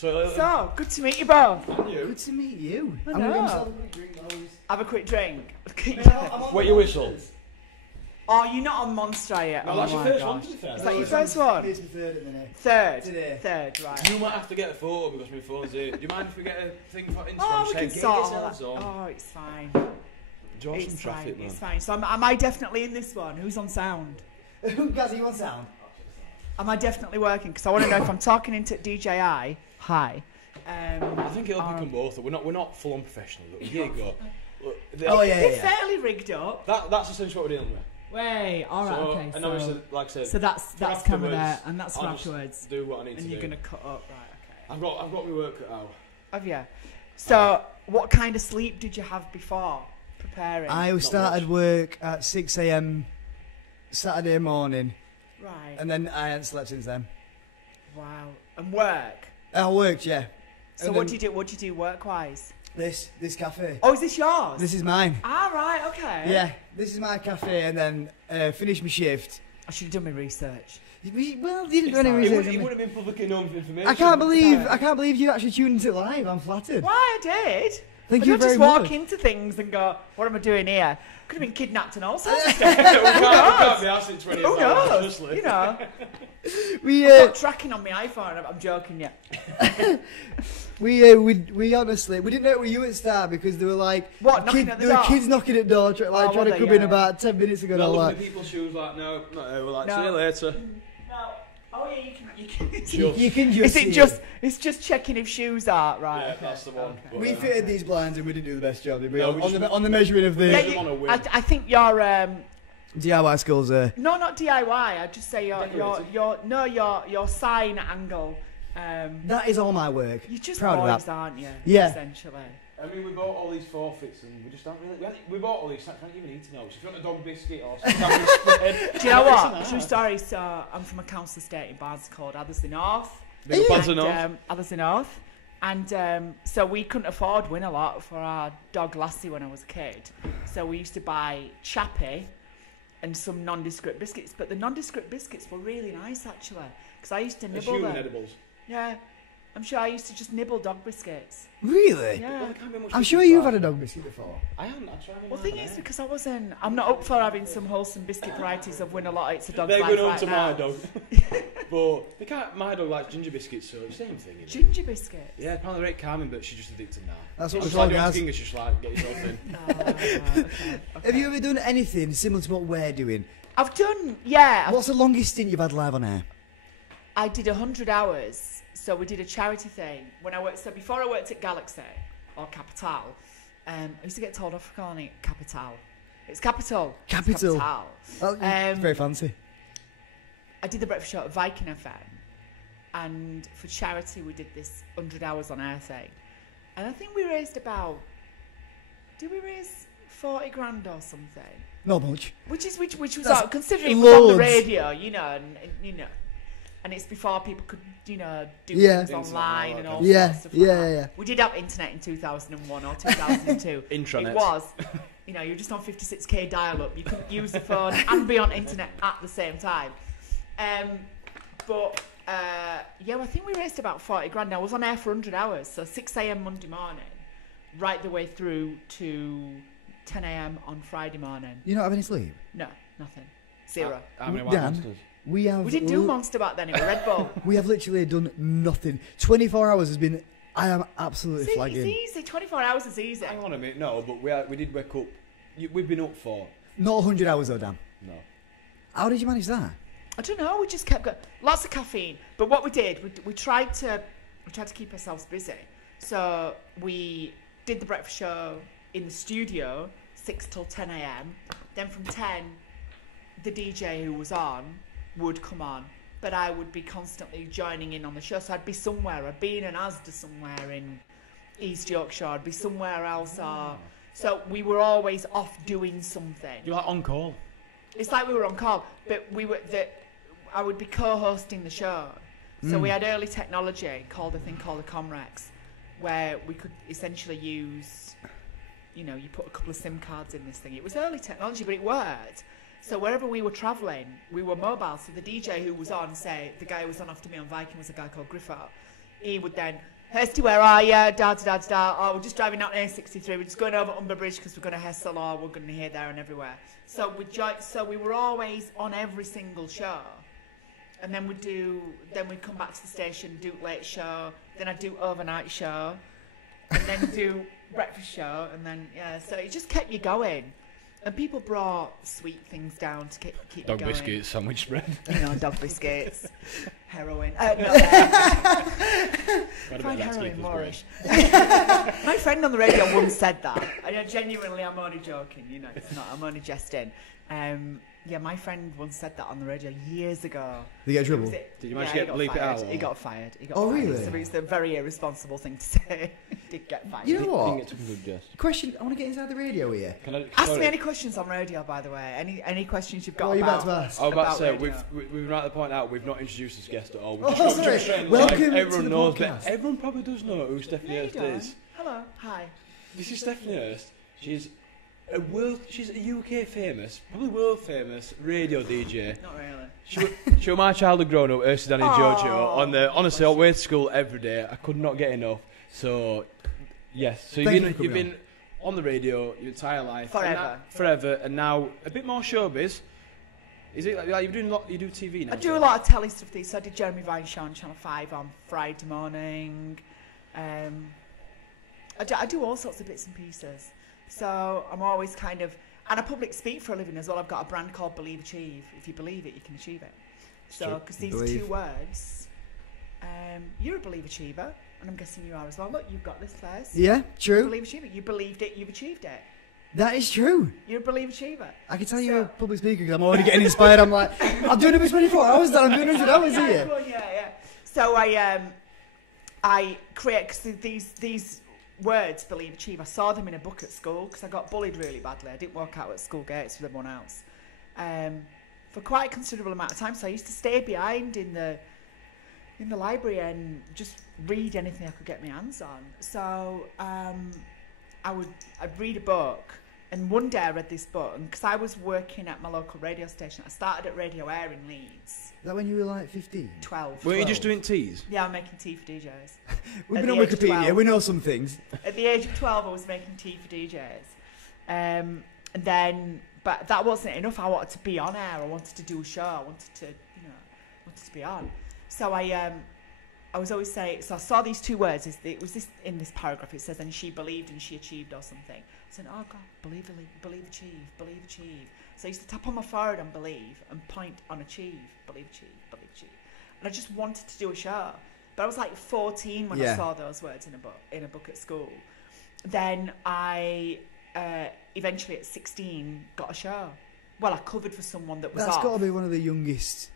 So, good to meet you both. And you. Good to meet you. I I'm going to know. have a quick drink, always. Have a quick drink. Wet your whistle. Oh, you're not on Monster yet. No, Oh that's your my first gosh. one, to be fair. Is that your first one? It's my third at the minute. Third. Today. Third, right. You might have to get a photo because my phone's here. Do you mind if we get a thing for Instagram? Oh, we saying, can "Get sort yourselves all that. on"? Oh, it's fine. Draw some It's traffic, fine. man. It's fine. So, am I definitely in this one? Who's on sound? Gazzy, you want sound? Am I definitely working? Because I want to know if I'm talking into DJI. Hi. I think it'll become both. We're not full on professional. Look, here you go. Look, They're fairly rigged up. That's essentially what we're dealing with. Wait, all right, So, okay. And obviously, like I said, So that's camera there, and that's for I'll just afterwards. do what I need to And do. you're gonna cut up, right? Okay. I've got my work cut out. Have you? So, what kind of sleep did you have before preparing? I started work at 6 a.m. Saturday morning, Right. and then I hadn't slept since then. Wow. And work. I worked, yeah. So And what do then you do? What do you do work-wise? This cafe. Oh, is this yours? This is mine. Ah, right. Okay. Yeah, this is my cafe, and then finish my shift. I should have done my research. Well, you didn't do any It research. It would have been publicly known information. I can't believe you actually tuned into it live. I'm flattered. Why I did? Thank I you don't very just walk much. into things and go, what am I doing here? Could have been kidnapped and all sorts of stuff. we can't be asking 20 Who hours, knows? honestly. You know. We I've got tracking on my iPhone. I'm joking, yeah. we honestly didn't know it were you at start because they were like Knocking at the there were door? kids knocking at the door trying were to they? come in Yeah. about 10 minutes ago. And Well, all looking that. at people's shoes like, no, not here. We're like, No. see you later. No. Oh yeah, you can. Just. You can just Is see it just? It's just checking if shoes are right. Yeah, okay. that's the one. Okay. But, We fitted these blinds and we didn't do the best job, did we? No, we on the measuring of the Yeah, them on a whim. I think your DIY skills there. no, not DIY. I'd just say your Decorated. sign angle. That is all my work. You're just Proud of boys, that. aren't you? Yeah. Essentially. I mean, we bought all these forfeits and we just don't really. We bought all these snacks. I don't even need to know. So if you want a dog biscuit or some kind of spread. Do you know what? It's True nice. story. So I'm from a council estate in Barnes called Athersley North. Big up Athersley North. Athersley North. And so we couldn't afford Win-A-Lot for our dog Lassie when I was a kid. So we used to buy Chappie and some nondescript biscuits. But the nondescript biscuits were really nice actually, because I used to nibble Human them. edibles. Yeah, I'm sure I used to just nibble dog biscuits. Really? Yeah. Well, there can't be much I'm difference sure you've like had a dog biscuit before. I haven't. I tried Well, the thing is, because I'm not up for having some wholesome biscuit varieties of Win-A-Lot. It's a dog's they're life going home right to now. my dog. But they can't. My dog likes ginger biscuits, so it's the same thing. Isn't it? Ginger biscuits. Yeah, apparently they're calming, but she's just addicted now. That's what It's we just call like guys. King is just like get yourself in. Okay. Have you ever done anything similar to what we're doing? I've done, yeah. What's the longest stint you've had live on air? I did 100 hours. So we did a charity thing when I worked. So before I worked at Galaxy or Capital, I used to get told off for calling it Capital. It's Capital. It's Capital. Capital. Oh, it's very fancy. I did the breakfast show at Viking FM, and for charity we did this 100 hours on air thing, and I think we raised about. Did we raise 40 grand or something? Not much. Which was That's considering it was on the loads. radio, you know, and you know, and it's before people could, you know, do Yeah. things online and all Yeah, sorts of stuff like that. yeah. We did have internet in 2001 or 2002. Intranet. It was, you know, you were just on 56k dial-up. You couldn't use the phone and be on internet at the same time. Yeah, I think we raised about 40 grand. Now I was on air for 100 hours, so 6 a.m. Monday morning, right the way through to 10 a.m. on Friday morning. You not have any sleep? No, nothing. Zero. How many white Dan, monsters? we have. We didn't do Monster back then, it was Red Bull. We have literally done nothing. 24 hours has been. I am absolutely See, flagging. it's easy. 24 hours is easy. Hang on a minute. No, but we did wake up. We've been up for. Not 100 hours though, Dan. No. How did you manage that? I don't know. We just kept going. Lots of caffeine. But what we did, we tried to keep ourselves busy. So we did the breakfast show in the studio, 6 till 10 a.m. Then from 10, the DJ who was on would come on, but I would be constantly joining in on the show. So I'd be somewhere. I'd be in an Asda somewhere in East Yorkshire. I'd be somewhere else. So we were always off doing something. You're like on call. It's like we were on call, but I would be co-hosting the show. So we had early technology called a Comrex, where we could essentially use, you know, you put a couple of SIM cards in this thing. It was early technology, but it worked. So wherever we were travelling, we were mobile. So the DJ who was on, say, the guy who was on after me on Viking was a guy called Griffo. he would then, Hirsty, where are you? Da da da da. Oh, we're just driving out A63. We're just going over Umber Bridge because we're going to Hessel, or we're going to here, there, and everywhere. So we were always on every single show, and then we'd come back to the station, do late show, then I'd do overnight show, and then do breakfast show, and then so it just kept you going. And people brought sweet things down to keep you going. Dog biscuits, sandwich bread. You know, dog biscuits, heroin. Fried heroin, moreish. My friend on the radio once said that. I know, genuinely, I'm only joking. You know, it's not. I'm only jesting. Yeah, my friend once said that on the radio years ago. Did you get in trouble? Did you manage to bleep it out? He got fired. Really? So it's a very irresponsible thing to say. He did get fired. You know what? I think it took a good guess. Question, I want to get inside the radio here. Ask me any questions on radio, by the way. Any questions you've got What are you about... about to ask? I was about to say, radio. we've been right at the point out, we've not introduced this guest at all. Sorry. Welcome everyone to the knows, podcast. but everyone probably does know who Stephanie No, you Hirst don't. is. Hello. Hi. This is Stephanie Hirst. She's a UK famous, probably world famous radio DJ. Not really. She was my childhood growing up, HIRSTY'S and JoJo, on the honestly on way to school every day. I could not get enough. So yes, so you've been on the radio your entire life, forever, and now a bit more showbiz. Is it like you're doing a lot? You do TV now? I do a lot of telly stuff. So I did Jeremy Vine's show on Channel 5 on Friday morning. I do all sorts of bits and pieces. So I'm always kind of, and I public speak for a living as well. I've got a brand called Believe Achieve. If you believe it, you can achieve it. So, because these two words, you're a Believe Achiever, and I'm guessing you are as well. Look, you've got this first. Yeah, true. Believe Achiever. You believed it, you've achieved it. That is true. You're a Believe Achiever. I can tell you're a public speaker because I'm already getting inspired. I'm like, I'm doing it for 24 hours, then I'm doing 100 hours here. Yeah. So I create, because these words, Believe, Achieve, I saw them in a book at school because I got bullied really badly. I didn't walk out at school gates with everyone else for quite a considerable amount of time. So I used to stay behind in the library and just read anything I could get my hands on. So I'd read a book, and one day I read this book, and because I was working at my local radio station, I started at Radio Air in Leeds. Is that when you were like 15? 12. Were you just doing teas? Yeah, I'm making tea for DJs. We've been on Wikipedia, we know some things. At the age of 12, I was making tea for DJs. And then, but that wasn't enough. I wanted to be on air. I wanted to do a show. I wanted to be on. So I was always saying, so I saw these two words. It was this in this paragraph. It says, and she believed and she achieved or something. I said, oh God, believe, achieve, believe, achieve. So I used to tap on my forehead and believe and point on achieve, believe, achieve. And I just wanted to do a show. But I was like 14 when I saw those words in a book at school. Then I eventually at 16 got a show. Well, I covered for someone that was That's off. got to be one of the youngest.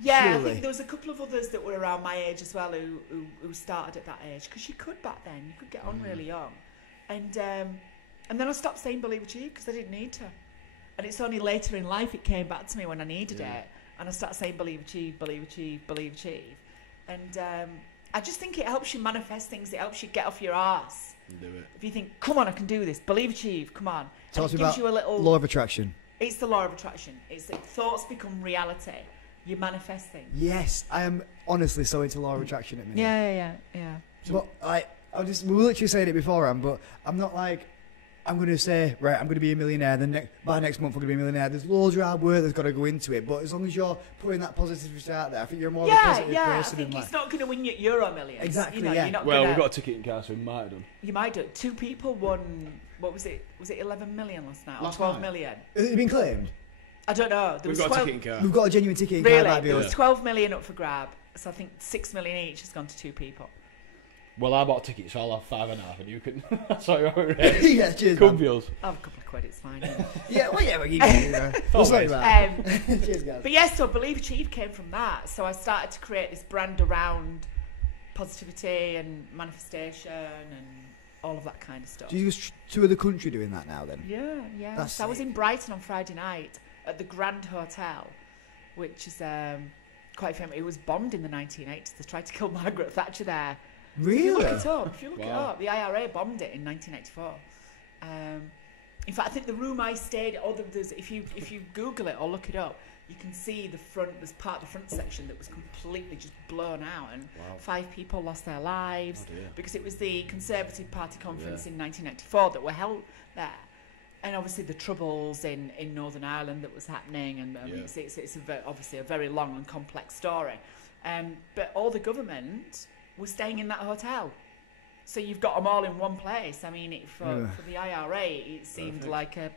Yeah, surely. I think there was a couple of others that were around my age as well who started at that age, because you could back then. You could get on really young. And then I stopped saying believe, achieve because I didn't need to. And it's only later in life it came back to me when I needed it. And I started saying believe, achieve, believe, achieve, believe, achieve. And I just think it helps you manifest things. It helps you get off your arse. Do it. If you think, come on, I can do this. Believe, achieve, come on. Talk and to me about you a little law of attraction. It's the law of attraction. It's that thoughts become reality. You manifest things. Yes, I am honestly so into law of attraction at the minute. Yeah. But we were literally saying it beforehand, but I'm not like, I'm going to say, right, I'm going to be a millionaire, then by next month I'm going to be a millionaire. There's loads of hard work that's got to go into it, but as long as you're putting that positivity out there, I think you're more of a positive person. I think it's not going to win you Euro millions. Exactly, You're not Well, gonna, we've got a ticket in car, so we might have done. You might do. 2 people won, what was it? Was it 11 million last night? Or Last 12 night? million? Has it been claimed? I don't know. We've got a ticket in car. We've got a genuine ticket in Really? car. There was 12 million up for grab, so I think 6 million each has gone to 2 people. Well, I bought a ticket, so I'll have 5.5, and you can. Sorry, right. Yeah, cheers. Come man. Beals. I'll have a couple of quid, it's fine. We'll keep it. We'll sort it out. Cheers, guys. But yes, so Believe Achieve came from that. So I started to create this brand around positivity and manifestation and all of that kind of stuff. Do you just tour the country doing that now then? Yeah. That's So I was sick. in Brighton on Friday night at the Grand Hotel, which is quite famous. It was bombed in the 1980s. They tried to kill Margaret Thatcher there. If you look Really? it up, the IRA bombed it in 1984. In fact, I think the room I stayed at, if you Google it or look it up, you can see the front. There's part of the front section that was completely just blown out, and 5 people lost their lives because it was the Conservative Party conference in 1994 that were held there. And obviously the troubles in Northern Ireland that was happening, and it's obviously a very long and complex story. But all the government was staying in that hotel. So you've got them all in one place. I mean, for the IRA, it seemed like a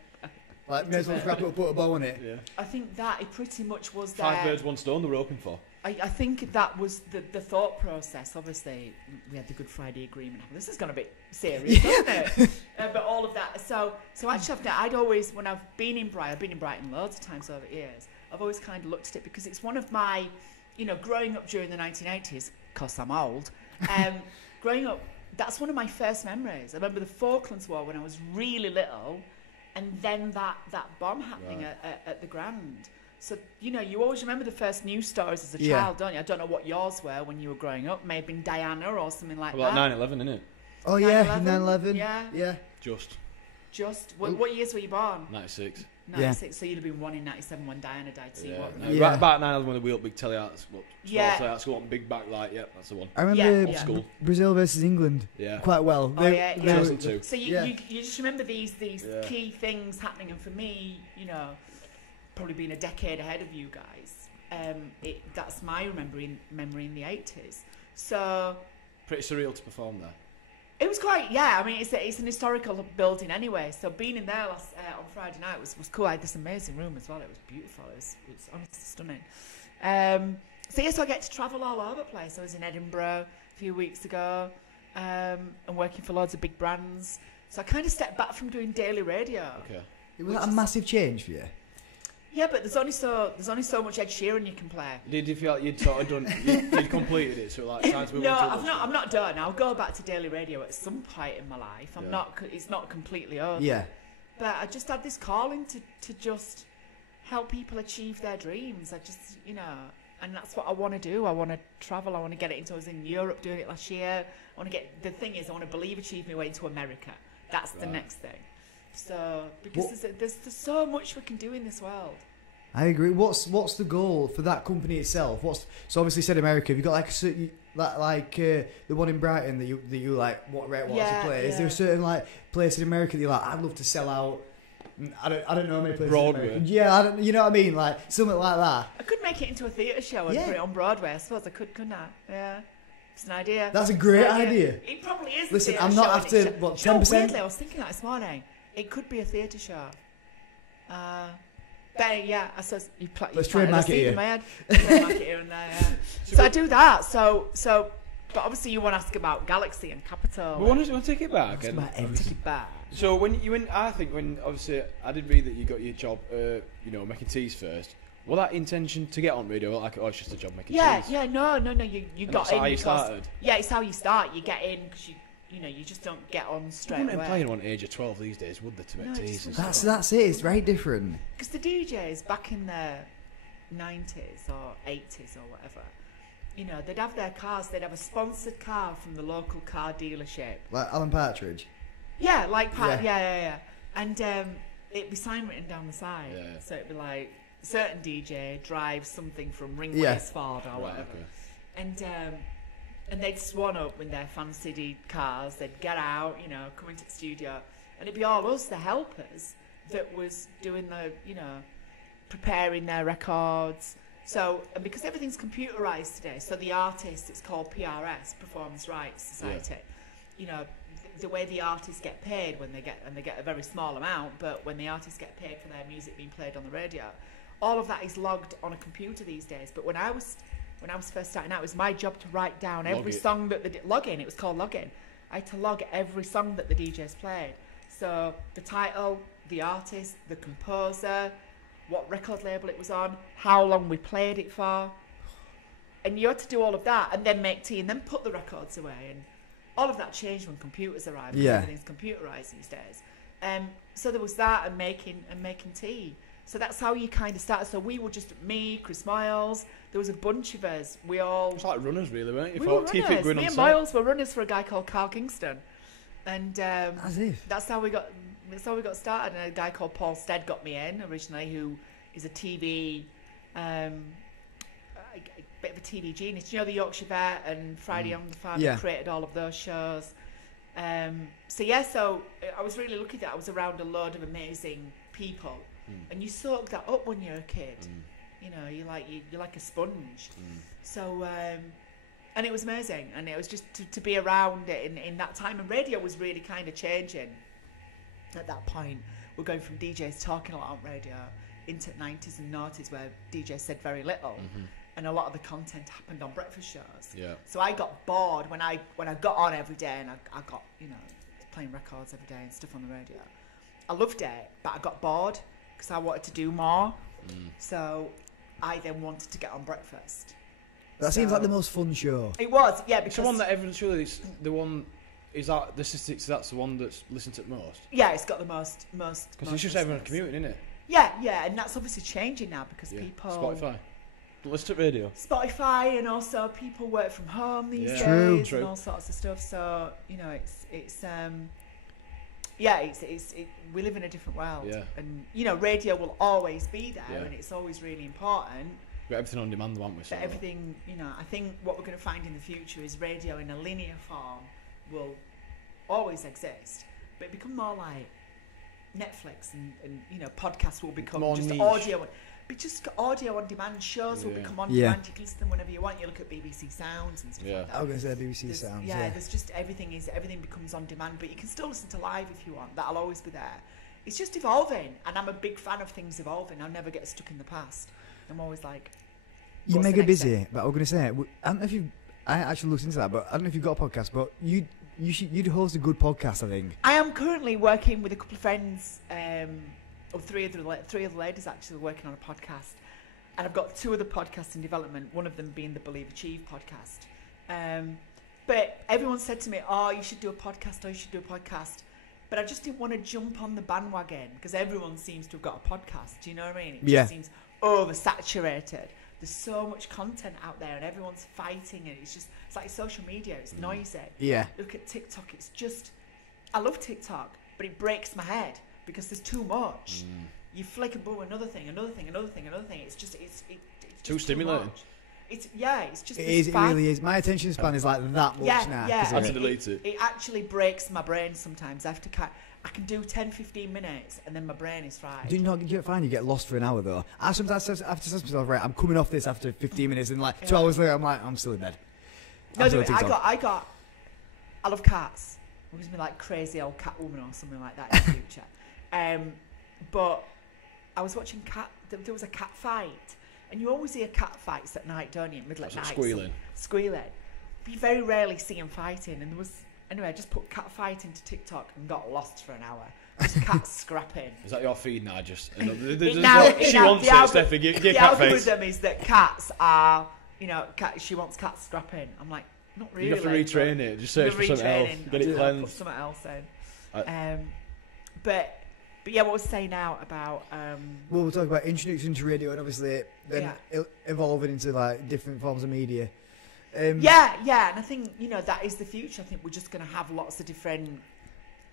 like, may as well wrap it up, put a bow on it. Yeah. I think that it pretty much was 5 birds, 1 stone they were hoping for. I think that was the thought process. Obviously, we had the Good Friday Agreement. This is going to be serious, isn't it? But all of that. So actually, I'd always, when I've been in Brighton loads of times over the years, I've always kind of looked at it because it's one of my, growing up during the 1980s, because I'm old, growing up, that's one of my first memories. I remember the Falklands War when I was really little, and then that bomb happening at the Grand. So, you always remember the first news stories as a child, don't you? I don't know what yours were when you were growing up. May have been Diana or something like that. 9/11, innit? Oh, 9/11. Yeah. Just. What years were you born? 96. 96, so you'd have been 1 in 97 when Diana died too, About 9/11 when the wheel big telly arts, big backlight, that's the one. I remember Brazil versus England quite well. So you just remember these key things happening, and for me, probably being a decade ahead of you guys, that's my memory in the 80s. So pretty surreal to perform there. It was quite, I mean, it's an historical building anyway. So being in there on Friday night was cool. I had this amazing room as well. It was beautiful. It was honestly stunning. So I get to travel all over the place. I was in Edinburgh a few weeks ago, and working for loads of big brands. So I kind of stepped back from doing daily radio. Okay. Was that a massive change for you? Yeah, but there's only so much Ed Sheeran you can play. Did you feel like you'd sort of done, you'd completed it, so like time to move on to I'm not done. I'll go back to daily radio at some point in my life. It's not completely over. Yeah. But I just had this calling to just help people achieve their dreams. I just, and that's what I want to do. I want to travel. I want to get it into. I was in Europe doing it last year. I want to get. The thing is, I want to achieve my way into America. That's the next thing. So because there's so much we can do in this world. I agree. What's the goal for that company itself? So obviously said America. Have you got like a certain the one in Brighton that you like what to play? Is there a certain like place in America that you're like, I'd love to sell out? I don't know how many places. Broadway. Yeah, you know what I mean, like something like that. I could make it into a theatre show and put it on Broadway. I suppose I couldn't I? Yeah. It's an idea. That's a great idea. It probably is. Listen, I'm not after 10%. Weirdly, I was thinking that this morning. It could be a theatre show. I suppose you let's trademark it here. In my head. Trademark it here and there. Yeah. So I do that. So, but obviously you want to ask about Galaxy and Capital. We want to take it back. Take it back. So when obviously I did read that you got your job, making teas first. Was that intention to get on radio? Like, it's just a job making teas? Yeah, no. You got in. How you started. Yeah, it's how you start. You get in because you just don't get on straight away. You wouldn't playing on age of 12 these days, would they, to make teas? That's it. It's very different. Because the DJs back in the 90s or 80s or whatever, they'd have their cars. They'd have a sponsored car from the local car dealership, like Alan Partridge. Yeah, like yeah. And it'd be sign written down the side. Yeah. So it'd be like certain DJ drives something from Ringway-Ford or whatever, and they'd swan up with their fancy cars. They'd get out, come into the studio, and it'd be all us, the helpers, that was doing the, preparing their records. So, and because everything's computerized today, so the artist, it's called PRS, Performance Rights Society. The way the artists get paid when they get a very small amount, but when the artists get paid for their music being played on the radio, all of that is logged on a computer these days. But when I was first starting out, it was my job to write down every song that login. It was called login. I had to log every song that the DJs played. So the title, the artist, the composer, what record label it was on, how long we played it for, and you had to do all of that and then make tea and then put the records away. And all of that changed when computers arrived. Because everything's computerized these days. So there was that and making tea. So that's how you kind of started. So we were just me, Chris Miles. There was a bunch of us. We all. It's like runners, really, weren't you? We were runners. Me and Miles were runners for a guy called Carl Kingston, and that's how we got. That's how we got started. And a guy called Paul Stead got me in originally, who is a TV a bit of a TV genius. You know, the Yorkshire Vet and Friday on the Farm, Yeah. created all of those shows. So I was really lucky that I was around a load of amazing people, and you soak that up when you're a kid. You know, you're like a sponge. So, and it was amazing, and it was just to be around it in that time. And radio was really kind of changing at that point. We're going from DJs talking a lot on radio into 90s and noughties where DJs said very little. And a lot of the content happened on breakfast shows. Yeah. So I got bored when I got on every day, and I got, you know, playing records every day and stuff on the radio. I loved it, but I got bored because I wanted to do more. So I then wanted to get on breakfast. That seems like the most fun show. It was, yeah, because It's the one that everyone surely the one is that the statistics. That's the one that's listened to the most. yeah, it's got the most. Because it's just everyone commuting, isn't it? Yeah, and that's obviously changing now because people Spotify. Listen to radio. Spotify, and also people work from home these days, True. and all sorts of stuff. So you know, it's we live in a different world, and you know, radio will always be there, and it's always really important. We've got everything on demand, haven't we? But everything, you know, I think what we're going to find in the future is radio in a linear form will always exist, but it become more like Netflix, and you know, podcasts will become more just niche. audio. But just audio on demand shows will become on demand. You can listen to them whenever you want. You look at BBC Sounds and stuff like that. I was going to say BBC Sounds. Yeah, there's just everything becomes on demand, but you can still listen to live if you want. That'll always be there. It's just evolving, and I'm a big fan of things evolving. I'll never get stuck in the past. I'm always like, You're what's the mega next busy, thing? but I was going to say, I don't know if I actually looked into that, but I don't know if you've got a podcast, but you'd host a good podcast, I think. I am currently working with a couple of friends, or three of the ladies actually working on a podcast, and I've got 2 other podcasts in development. One of them being the Believe Achieve podcast. But everyone said to me, "Oh, you should do a podcast. Oh, you should do a podcast." But I just didn't want to jump on the bandwagon because everyone seems to have got a podcast. Do you know what I mean? It just seems oversaturated. There's so much content out there, and everyone's fighting, and it's like social media. It's noisy. Yeah. Look at TikTok. It's just, I love TikTok, but it breaks my head because there's too much. You flick and boom, another thing. It's just Too stimulating. much. It really is. My attention span is like that much now. Yeah. I had to delete it. It actually breaks my brain sometimes. I can do 10-15 minutes and then my brain is fried. Do you find you get lost for an hour though? I sometimes have to say to myself, right, I'm coming off this after 15 minutes, and like 2 hours later, I'm like, I'm still in bed. I love cats. I'm going to be like crazy old cat woman or something like that in the future. But I was watching there was a cat fight, and you always hear cat fights at night, don't you? Middle of night. Squealing. But you very rarely see them fighting, and anyway, I just put cat fight into TikTok and got lost for an hour. Just cats scrapping. Is that your feed now? Just she wants it, Stephanie. Give the cat face. algorithm is that cats are, you know, she wants cats scrapping. I'm like, not really. You have to retrain it. Just search for something else. Get it cleansed. Put something else in. But yeah, what was I saying now about? Well, we'll talk about introducing to radio, and obviously then evolving into like different forms of media. And I think, you know, that is the future. I think we're just going to have lots of different.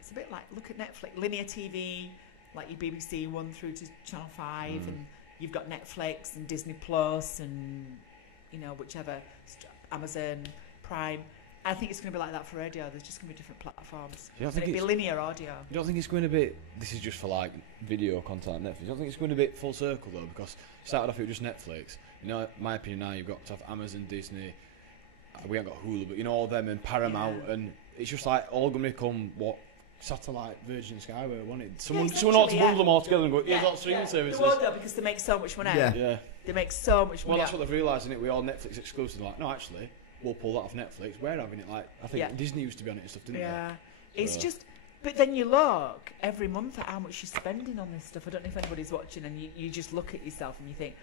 It's a bit like, look at Netflix, linear TV, like your BBC 1 through to Channel 5, and you've got Netflix and Disney Plus, and you know, whichever, Amazon Prime. I think it's going to be like that for radio. There's just going to be different platforms. It'll be linear audio. You don't think it's going to be? This is just for like video content on Netflix. You don't think it's going to be full circle though? Because it started off with just Netflix. You know, in my opinion, now you've got to have Amazon, Disney. We haven't got Hulu, but you know, all them and Paramount, and it's just like all going to become what satellite Virgin Skyway wanted. Someone ought to bundle them all together and go, here's all streaming services. They will though, because they make so much money. Yeah. They make so much money. Well, that's what they've realised, isn't it? We all Netflix exclusive. Like, no, actually, we'll pull that off Netflix. We're having it. Like, I think Disney used to be on it and stuff, didn't they? Yeah. It's just, but then you look every month at how much you're spending on this stuff. I don't know if anybody's watching, and you just look at yourself and you think,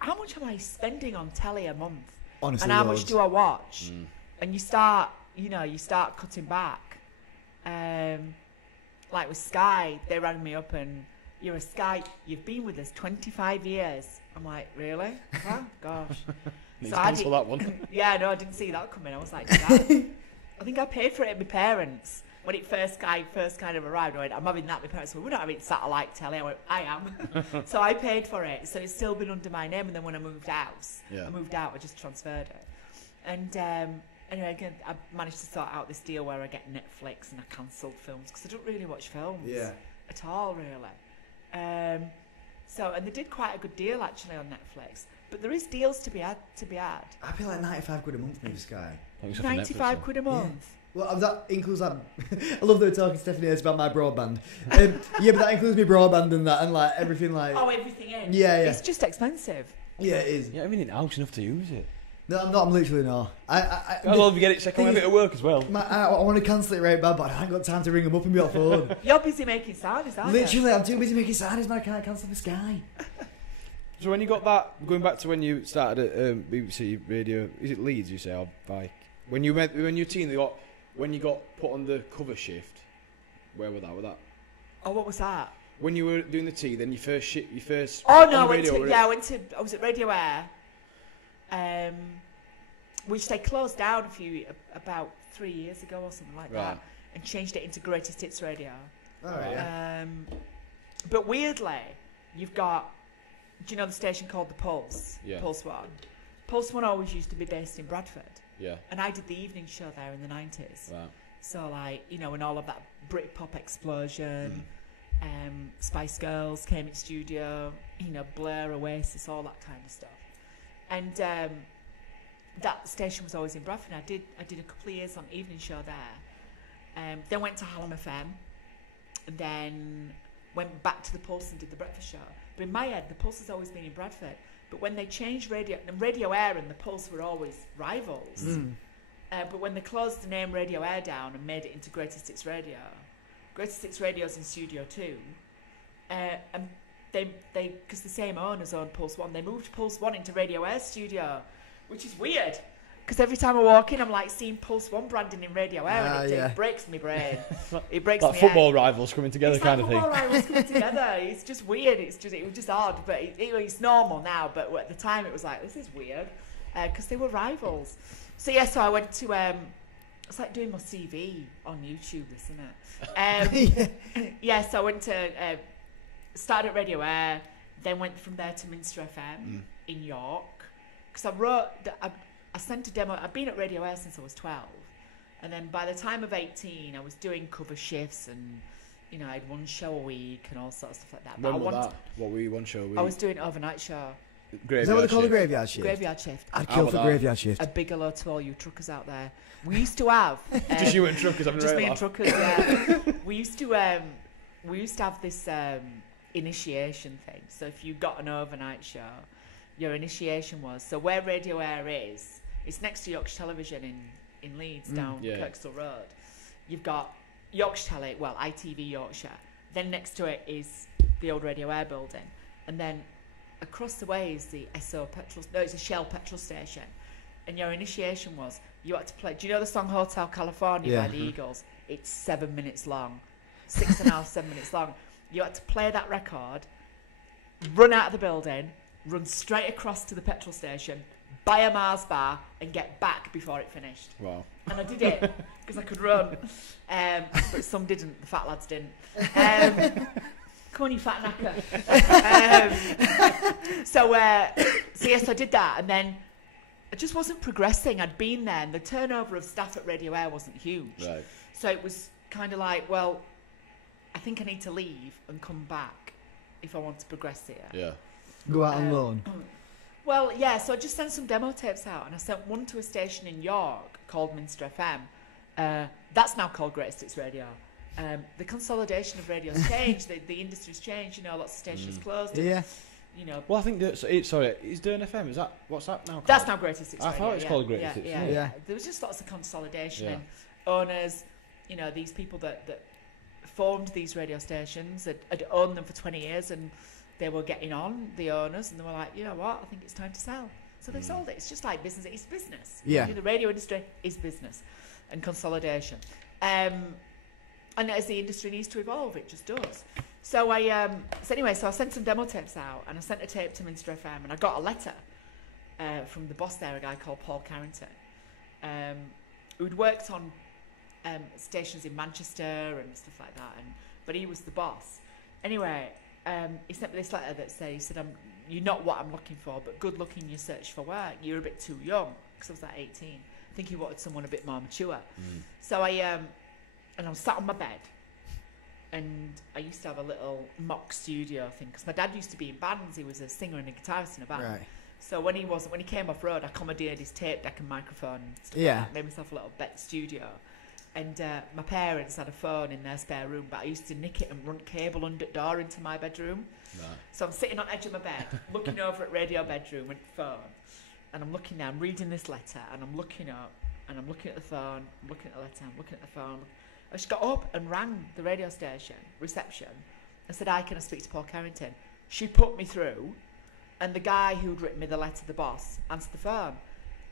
how much am I spending on telly a month? Honestly, and how much do I watch? And you start cutting back. Like with Sky, they rang me up and, you're a Sky, you've been with us 25 years. I'm like, really? Oh, gosh. So I cancel that one. Yeah, no, I didn't see that coming. I was like, I think I paid for it at my parents. when it first kind of arrived, I went, I'm having that. My parents went, we're not having satellite telly. I went, I am. So I paid for it. So it's still been under my name. And then when I moved out, I just transferred it. And anyway, again, I managed to sort out this deal where I get Netflix and I cancelled films because I don't really watch films at all, really. So, and they did quite a good deal actually on Netflix. But there is deals to be had. I pay like 95 quid a month maybe Sky. 95 quid a month? Yeah. Well, that includes that. I love that we're talking to Stephanie Hirst about my broadband. Yeah, but that includes me broadband and that and like everything like... Oh, everything in? Yeah. It's just expensive. Yeah, it is. Yeah, I mean, it's enough to use it. No, I'm not. I'm literally not. I love you get it second bit of work as well. I want to cancel it right bad, but I haven't got time to ring them up and be on phone. You're busy making sounds, aren't you? Literally, I'm too busy making sounds, man. I can't cancel the Sky. So when you got that, going back to when you started at BBC Radio, is it Leeds? You say, or like when you were teen, when you got put on the cover shift. Where was that? Oh, what was that? When you were doing the tea, then you first. Oh no, I was at Radio Air. Which they closed down about 3 years ago or something like that, and changed it into Greatest Hits Radio. Oh, yeah. But weirdly, you've got, do you know the station called The Pulse? Yeah. Pulse 1. Pulse 1 always used to be based in Bradford. Yeah. And I did the evening show there in the 90s. Wow. So like, you know, and all of that Britpop explosion, Spice Girls came in studio, you know, Blur, Oasis, all that kind of stuff. And that station was always in Bradford. I did a couple of years on evening show there. Then went to Hallam FM, and then went back to the Pulse and did the breakfast show. But in my head, the Pulse has always been in Bradford. But when they changed Radio Air and the Pulse were always rivals. But when they closed the name Radio Air down and made it into Greatest Hits Radio, Greatest Hits Radio's in Studio 2, and they because the same owners own Pulse 1, they moved Pulse 1 into Radio Air studio, which is weird. Because every time I walk in, I'm like seeing Pulse 1 branding in Radio Air, and it breaks my brain. It breaks like me football head. rivals coming together, It's kind like of thing. football rivals coming together. It's just weird. It was just odd, but it's normal now. But at the time, it was like, this is weird, because they were rivals. So yeah, so I went to it's like doing my CV on YouTube, isn't it? Yeah, so I went to started at Radio Air, then went from there to Minster FM in York, because I sent a demo. I've been at Radio Air since I was 12, and then by the time of 18, I was doing cover shifts, and you know, I had one show a week and all sorts of stuff like that. When was that? What were you one show a week? I was doing an overnight show. Is that what they call the graveyard shift? Graveyard shift. I'd kill for graveyard shift. A big hello to all you truckers out there. We used to have just you and truckers. Just me and truckers. Yeah. we used to have this initiation thing. So if you got an overnight show, your initiation was, so where Radio Air is, it's next to Yorkshire Television in Leeds, down Kirkstall Road. You've got Yorkshire Tele, well, ITV Yorkshire. Then next to it is the old Radio Air building, and then across the way is the it's a Shell petrol station. And your initiation was, you had to play, do you know the song Hotel California by the Eagles? It's 7 minutes long. 6.5, 7 minutes long. You had to play that record, run out of the building, run straight across to the petrol station, buy a Mars bar, and get back before it finished. Wow. And I did it, because I could run. But some didn't, the fat lads didn't. Come on, you fat knacker. So yes, I did that, and then I just wasn't progressing. I'd been there, and the turnover of staff at Radio Air wasn't huge. Right. So it was kind of like, well, I think I need to leave and come back if I want to progress here. Yeah. Go out on loan. Well, yeah, so I just sent some demo tapes out, and I sent one to a station in York called Minster FM. That's now called Greatest Hits Radio. The consolidation of radio's changed, the industry's changed, you know, lots of stations closed. Yeah. You know. Well, I think is Dern FM, what's that now called? That's now Greatest Hits Radio. I thought it was called Greatest Hits. Yeah. There was just lots of consolidation and owners, you know, these people that formed these radio stations had owned them for 20 years, and they were getting on, the owners, and they were like, you know what, I think it's time to sell. So they sold it. It's just like business. It's business. Yeah. The radio industry is business and consolidation. And as the industry needs to evolve, it just does. So I sent some demo tapes out, and I sent a tape to Minster FM, and I got a letter from the boss there, a guy called Paul Carrington, who'd worked on stations in Manchester and stuff like that. But he was the boss. Anyway, he sent me this letter that said, you're not what I'm looking for, but good looking, you search for work. You're a bit too young, because I was like 18. I think he wanted someone a bit more mature. So I was sat on my bed, and I used to have a little mock studio thing, because my dad used to be in bands. He was a singer and a guitarist in a band. Right. So when he came off road, I commandeered his tape deck and microphone and stuff like that. Made myself a little bed studio. And my parents had a phone in their spare room, but I used to nick it and run cable under the door into my bedroom. No. So I'm sitting on the edge of my bed, looking over at radio bedroom with the phone, and I'm looking now, I'm reading this letter, and I'm looking up, and I'm looking at the phone, I'm looking at the letter, I'm looking at the phone. I just got up and rang the radio station, reception, and said, hi, can I speak to Paul Carrington? She put me through, and the guy who'd written me the letter, the boss, answered the phone.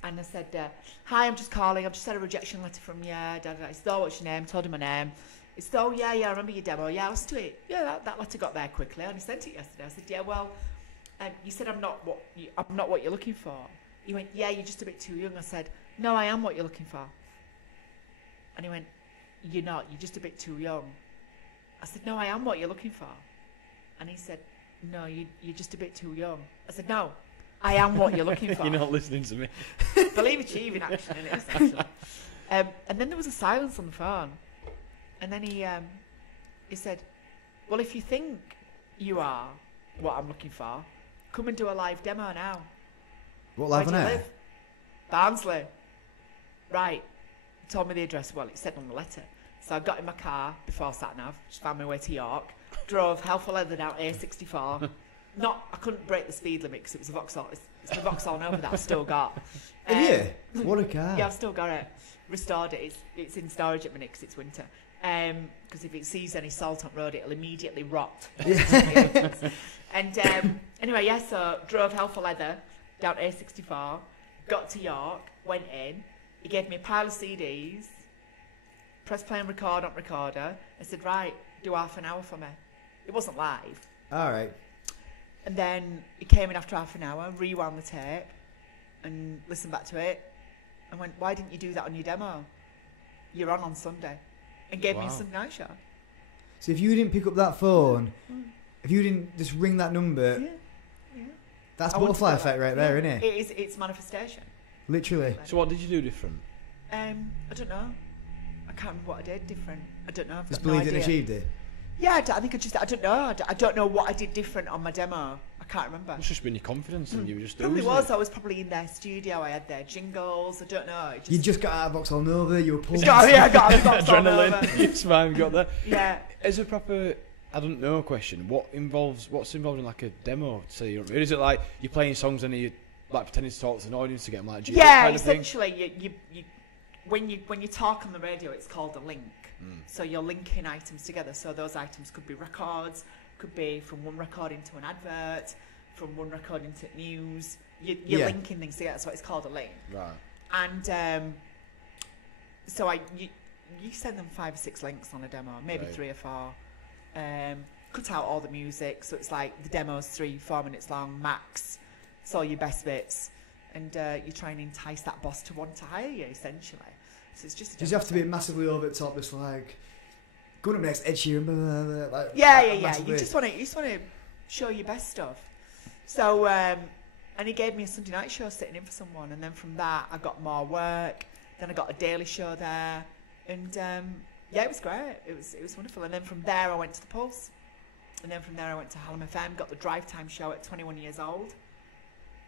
And I said, hi, I'm just calling. I've just had a rejection letter from you. He said, oh, what's your name? Told him my name. He said, oh, yeah, I remember your demo. Yeah, I listened to it. Yeah, that letter got there quickly. And he sent it yesterday. I said, yeah, well, you said I'm not what you're looking for. He went, yeah, you're just a bit too young. I said, no, I am what you're looking for. And he went, you're not. You're just a bit too young. I said, no, I am what you're looking for. And he said, no, you're just a bit too young. I said, no. I am what you're looking for. You're not listening to me. Believe achieving action, in it, essentially. And then there was a silence on the phone. And then he said, well, if you think you are what I'm looking for, come and do a live demo now. What, live on air? Live? Barnsley. Right. He told me the address. Well, it said on the letter. So I got in my car before sat-nav, just found my way to York, drove hell for leather down A64. I couldn't break the speed limit because it was a Vauxhall. It's the Vauxhall Nova that I've still got. Yeah, what a car! Yeah, I've still got it. Restored it. It's in storage at the minute because it's winter. Because if it sees any salt on road, it'll immediately rot. Yeah. And anyway, yeah. So drove hell for leather down A64, got to York, went in. He gave me a pile of CDs. Press play and record on recorder. I said, right, do half an hour for me. It wasn't live. All right. And then he came in after half an hour, rewound the tape, and listened back to it, and went, why didn't you do that on your demo? You're on Sunday. And gave me a Sunday night show. So if you didn't pick up that phone, if you didn't just ring that number, that's butterfly effect right there, isn't it? It's manifestation. Literally. So what did you do different? I don't know. I can't remember what I did different. I don't know. Just believed and achieved it? Yeah, I think I don't know. I don't know what I did different on my demo. I can't remember. It's just been your confidence and you were just probably was. I was probably in their studio. I had their jingles. I don't know. You just got out of Vauxhall Nova. You were pulled. I got out of Vauxhall Nova. Adrenaline. It's fine. Got there. Yeah. As a proper, I don't know, question. What's involved in like a demo? Say you don't really. Is it like you're playing songs and you like pretending to talk to an audience to get them like G kind of essentially you when you talk on the radio, it's called a link. So you're linking items together. So those items could be records, could be from one record into an advert, from one record into news. You're linking things together, so it's called a link. Right. And so you send them 5 or 6 links on a demo, maybe 3 or 4. Cut out all the music, so it's like the demo's 3-4 minutes long max. It's all your best bits, and you try and entice that boss to want to hire you, essentially. So it's just. Does you have to be massively over the top? Just like going up next, Ed Sheeran, blah, blah, blah, like yeah. You just want to show your best stuff. So and he gave me a Sunday night show sitting in for someone, and then from that I got more work. Then I got a daily show there, and it was great. It was wonderful. And then from there I went to the Pulse, and then from there I went to Hallam FM. Got the drive time show at 21 years old.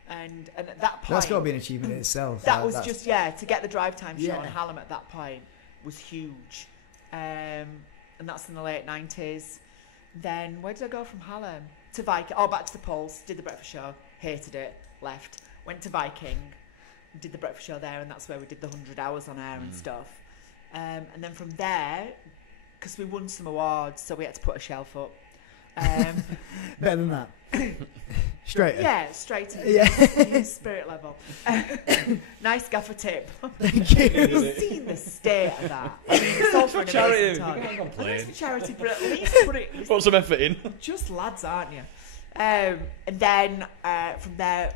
And at that point, that's got to be an achievement in itself. That was just to get the drive time show on Hallam at that point was huge, and that's in the late 90s. Then where did I go from Hallam to Viking? Oh, back to the Pulse. Did the breakfast show, hated it, left. Went to Viking, did the breakfast show there, and that's where we did the 100 hours on air and stuff. And then from there, because we won some awards, so we had to put a shelf up. Better than that. Straighter. Yeah, straighter. Spirit level. Nice gaffer tip. Thank you. You've seen the state of that. I mean, it's all for charity. It's for charity, but at least put some effort in. Just lads, aren't you? And then from there,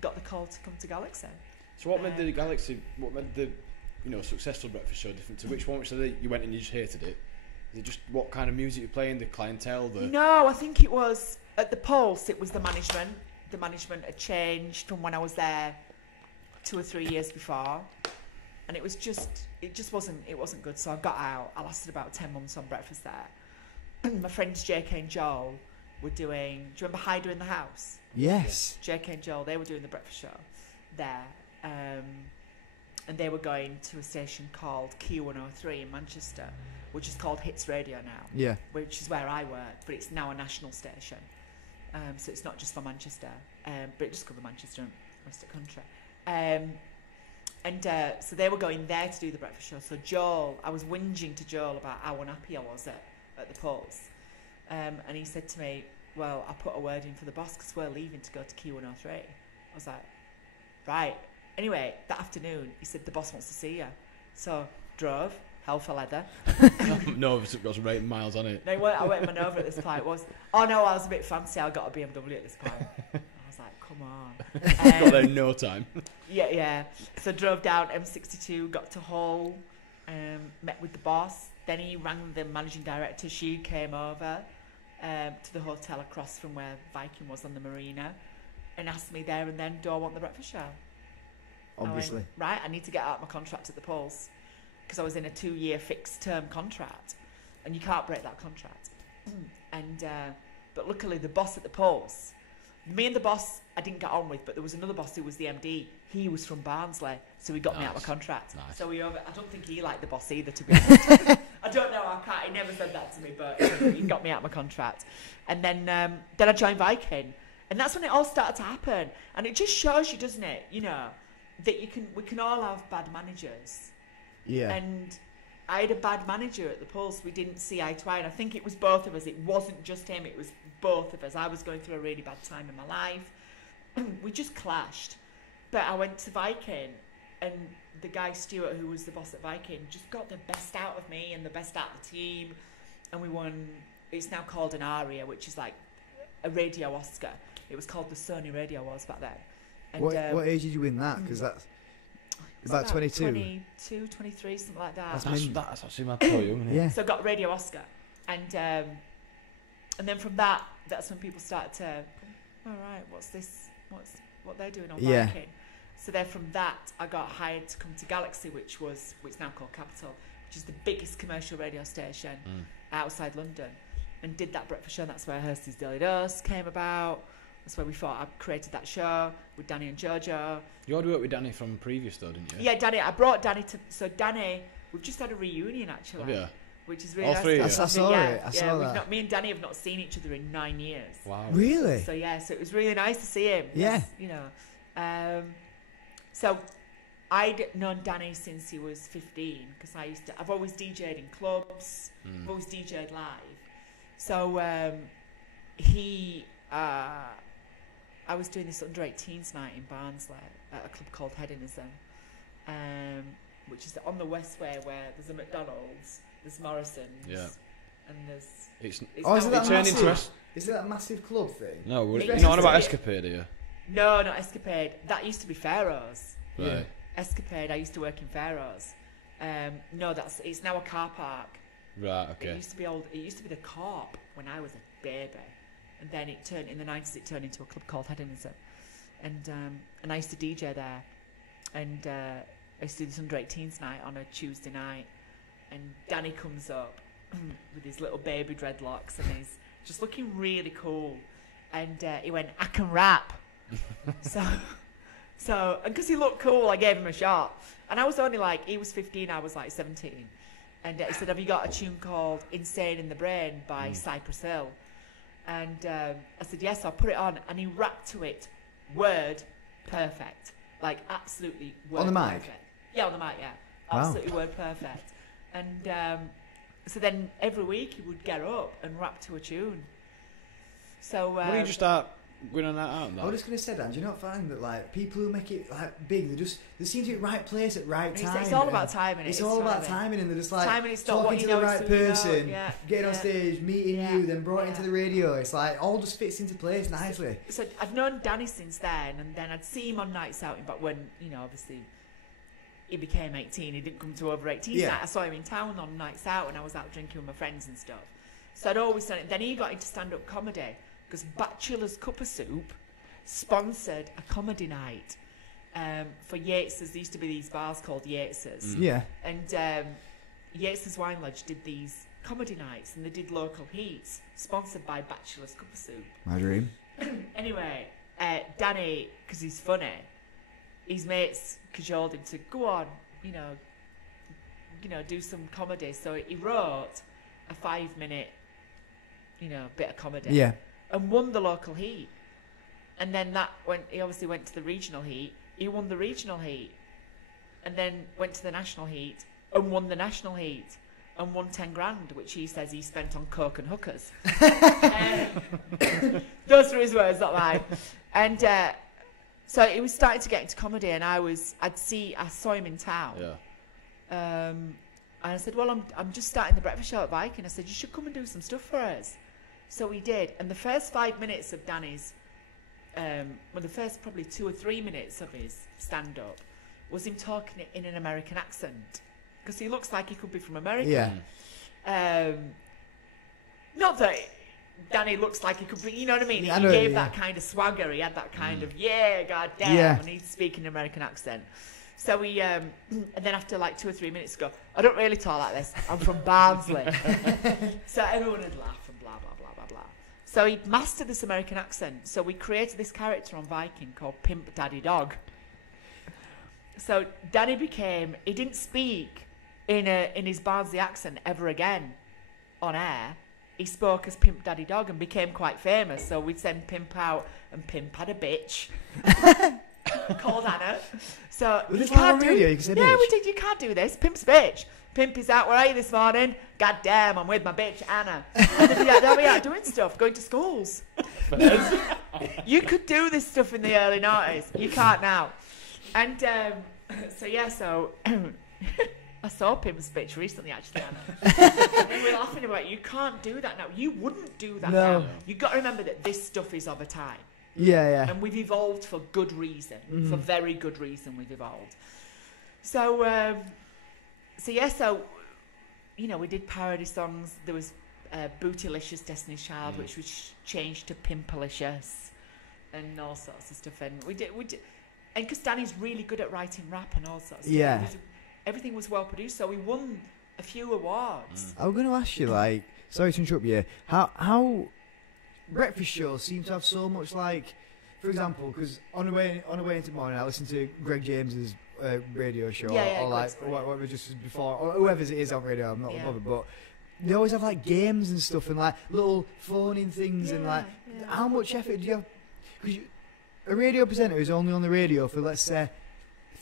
got the call to come to Galaxy. So what made the Galaxy? What made the successful breakfast show different to which one? Which you went and you just hated it? Is it just what kind of music you're playing, the clientele? No, I think it was at the Pulse. It was the management. The management had changed from when I was there 2 or 3 years before, and it just wasn't good. So I got out. I lasted about 10 months on breakfast there. My friends JK and Joel were doing. Do you remember Hyder in the House? Yes. JK and Joel, they were doing the breakfast show there. And they were going to a station called Q103 in Manchester, which is called Hits Radio now. Yeah. Which is where I work, but it's now a national station. So it's not just for Manchester, but it just covers Manchester and the rest of the country. So they were going there to do the breakfast show. So Joel, I was whinging to Joel about how unhappy I was at the Pulse. And he said to me, well, I put a word in for the boss because we're leaving to go to Q103. I was like, right. Anyway, that afternoon, he said, the boss wants to see you. So, drove, hell for leather. No, it's got some rating miles on it. No, I went in my Nova at this point. I was a bit fancy. I got a BMW at this point. I was like, come on. Got there in no time. Yeah. So, drove down M62, got to Hull, met with the boss. Then he rang the managing director. She came over to the hotel across from where Viking was on the marina and asked me there and then, do I want the breakfast show? Obviously. Went, right, I need to get out my contract at the Pulse because I was in a 2-year fixed term contract and you can't break that contract. But luckily the boss at the Pulse, me and the boss I didn't get on with, but there was another boss who was the MD. He was from Barnsley, so he got me out of my contract. Nice. So I don't think he liked the boss either, to be honest. I don't know, he never said that to me, but he got me out of my contract. And then I joined Viking, and that's when it all started to happen. And it just shows you, doesn't it, that we can all have bad managers. Yeah. And I had a bad manager at the Pulse. We didn't see eye to eye, and I think it was both of us. It wasn't just him, it was both of us. I was going through a really bad time in my life. We just clashed. But I went to Viking, and the guy Stuart, who was the boss at Viking, just got the best out of me and the best out of the team, and we won. It's now called an ARIA, which is like a radio Oscar. It was called the Sony Radio Awards back then. And, what age did you win that? Because that's about 22? 22, 23, something like that. That's actually my young, isn't it? Yeah. So I got Radio Oscar. And then from that, that's when people started to, all right, what's this? What they're doing on Viking? So then from that, I got hired to come to Galaxy, which is now called Capital, which is the biggest commercial radio station outside London, and did that breakfast show. And that's where HIRSTY'S Daily Dose came about. That's where we thought I created that show with Danny and Jojo. You already worked with Danny from previous though, didn't you? Yeah, Danny. I brought Danny to... So Danny, we've just had a reunion actually. Oh, yeah. Which is really all nice. Three, I saw it. I saw that. Me and Danny have not seen each other in 9 years. Wow. Really? So it was really nice to see him. Yeah. So I'd known Danny since he was 15 because I've always DJ'd in clubs. I've always DJ'd live. So I was doing this under-18s night in Barnsley at a club called Hedonism, which is on the Westway where there's a McDonald's, there's Morrison's, and there's... Is it that massive club thing? No, you're not on about Escapade, are you? No, not Escapade. That used to be Pharaoh's. Right. Yeah. Escapade, I used to work in Pharaoh's. No, it's now a car park. Right, okay. It used to be the Co-op when I was a baby. And then in the 90s it turned into a club called Hedonism. And I used to DJ there. And I used to do this under-18s night on a Tuesday night. And Danny comes up with his little baby dreadlocks and he's just looking really cool. And he went, I can rap. So, and because he looked cool, I gave him a shot. And I was only he was 15, I was 17. And he said, have you got a tune called Insane in the Brain by Cypress Hill? And I said, yes, I'll put it on. And he rapped to it, word perfect. Absolutely word on the mic? Perfect. Yeah, on the mic, yeah. Absolutely word perfect. And so then every week he would get up and rap to a tune. So... Why don't you just start going on that out? I was just going to say, Dan, do you not find that people who make it big, they seem to be at right place at right time? It's all about timing. It's all about timing, and they're just timing is talking to the right person, getting on yeah. stage, meeting you, then brought into the radio. It's all just fits into place nicely. So I've known Danny since then, and then I'd see him on nights out, but when obviously he became 18. He didn't come to over 18 night. I saw him in town on nights out when I was out drinking with my friends and stuff. So I'd always done it. Then he got into stand-up comedy because Bachelor's Cuppa Soup sponsored a comedy night for Yates's. There used to be these bars called Yates's. Yeah. And Yates's Wine Lodge did these comedy nights, and they did local heats sponsored by Bachelor's Cuppa Soup. My dream. Anyway, Danny, because he's funny, his mates cajoled him to go on, you know, do some comedy. So he wrote a 5-minute, bit of comedy. Yeah. And won the local heat. And then he obviously went to the regional heat. He won the regional heat. And then went to the national heat and won the national heat and won 10 grand, which he says he spent on coke and hookers. Those are his words, not mine. And so he was starting to get into comedy, and I saw him in town. Yeah. And I said, well, I'm just starting the breakfast show at Viking. I said, you should come and do some stuff for us. So he did. And the first 5 minutes of Danny's, the first probably 2 or 3 minutes of his stand-up was him talking in an American accent. Because he looks like he could be from America. Yeah. Not that Danny looks like he could be, you know what I mean? Yeah, he gave that kind of swagger. He had that kind of, goddamn, and he'd speak in an American accent. So we, and then after like 2 or 3 minutes ago, I don't really talk like this. I'm from Barnsley. So everyone would laugh and blah, blah, blah, blah, blah. So he mastered this American accent. So we created this character on Viking called Pimp Daddy Dog. So Danny he didn't speak in his Barnsley accent ever again on air. He spoke as Pimp Daddy Dog and became quite famous. So we'd send Pimp out, and Pimp had a bitch called Anna. So you can't do radio, you can say yeah, bitch. we did. You can't do this. Pimp's bitch. Pimp is out. Where are you this morning? God damn, I'm with my bitch Anna. And they'll be out doing stuff, going to schools. You could do this stuff in the early 90s. You can't now. And so I saw Pimp's bitch recently, actually, Anna. And we were laughing about it. You can't do that now. You wouldn't do that now. You've got to remember that this stuff is of a time. Yeah. And we've evolved for good reason. For very good reason we've evolved. So, we did parody songs. There was Bootylicious, Destiny's Child, which was changed to Pimpalicious and all sorts of stuff. And we did, and because Danny's really good at writing rap and all sorts of stuff. Everything was well produced, so we won a few awards. I was going to ask you, like, sorry to interrupt you, how breakfast shows seem to have so much, like, for example, because on the way into the morning, I listen to Greg James's radio show, or like whatever just before, or whoever's it is on radio. I'm not bothered, but they always have like games and stuff and like little phone-in things and like how much effort do you have? Because a radio presenter is only on the radio for, let's say,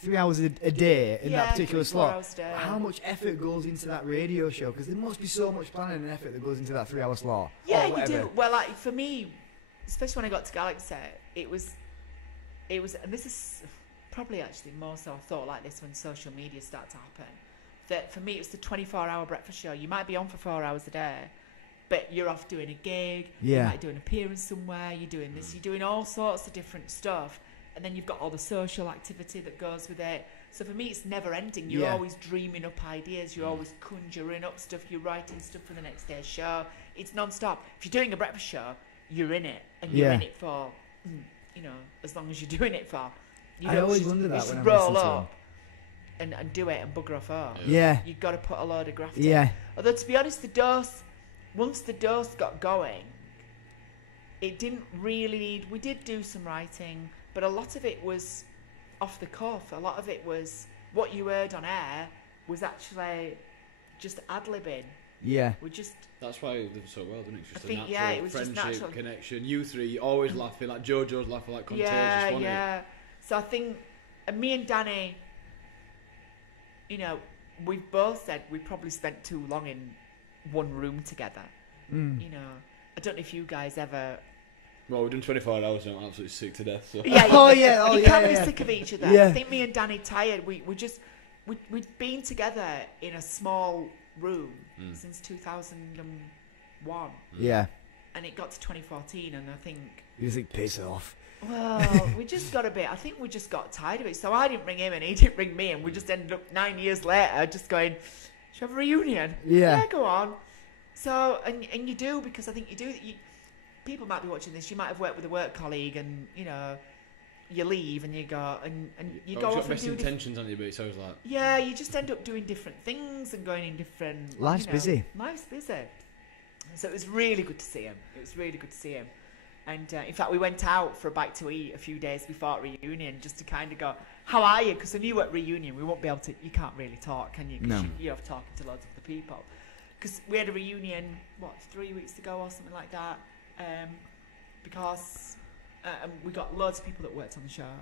3 hours a day in that particular slot. How much effort goes into that radio show? Because there must be so much planning and effort that goes into that 3 hour slot. Yeah, you do. Well, like for me, especially when I got to Galaxy, it was, and this is probably actually more so I thought like this when social media started to happen. That for me, it was the 24-hour breakfast show. You might be on for 4 hours a day, but you're off doing a gig. You might do an appearance somewhere. You're doing this. You're doing all sorts of different stuff. And then you've got all the social activity that goes with it. So for me, it's never ending. You're always dreaming up ideas. You're always conjuring up stuff. You're writing stuff for the next day's show. It's non-stop. If you're doing a breakfast show, you're in it. And you're in it for, as long as you're doing it for. I always wonder that when I'm roll up and do it and bugger off home. Yeah. You've got to put a load of graft in. Although, to be honest, once the dose got going, it didn't really need... We did do some writing... But a lot of it was off the cuff. A lot of it was what you heard on air was actually just ad-libbing. Yeah. That's why it did so well, didn't it? Just it was friendship, just natural connection. You three always laughing, like JoJo's laughing like contagious. Yeah. So I think, and me and Danny, we've both said we probably spent too long in one room together. I don't know if you guys ever... Well, we've done 24 hours and I'm absolutely sick to death. So. You can't be sick of each other. I think me and Danny tired. We'd been together in a small room since 2001. Yeah. And it got to 2014, and I think... You just think, piss off. Well, we just got a bit. I think we just got tired of it. So I didn't ring him, and he didn't ring me, and we just ended up 9 years later just going, "Should we have a reunion?" Yeah. Go on. So and you do, because I think you do. People might be watching this. You might have worked with a work colleague, and you leave and you go and you go off and do intentions on you, but it sounds like you just end up doing different things and going in different. Life's busy. Life's busy. So it was really good to see him. And in fact, we went out for a bite to eat a few days before reunion just to kind of go, "How are you?" Because I knew at reunion we won't be able to. You can't really talk, can you? 'Cause No. you have talking to loads of the people. Because we had a reunion 3 weeks ago or something like that. Because we got loads of people that worked on the show.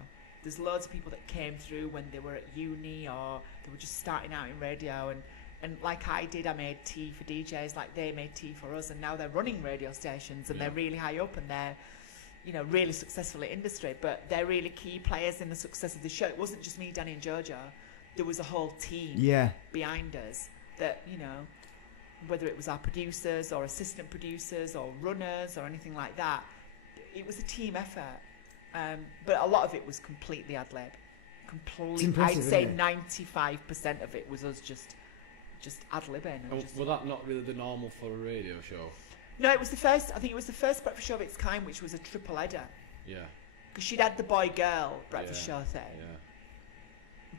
There's loads of people that came through when they were at uni or they were just starting out in radio, and like I did, I made tea for DJs, like they made tea for us, and now they're running radio stations and they're really high up and they're really successful in industry, but they're really key players in the success of the show. It wasn't just me, Danny and Jojo. There was a whole team behind us that, whether it was our producers or assistant producers or runners or anything like that, it was a team effort. But a lot of it was completely ad-lib. I'd say 95% of it was us just ad-libbing. Was that not really the normal for a radio show? No, it was the first. I think it was the first breakfast show of its kind, which was a triple header. Yeah. Because she'd had the boy-girl breakfast show thing. Yeah.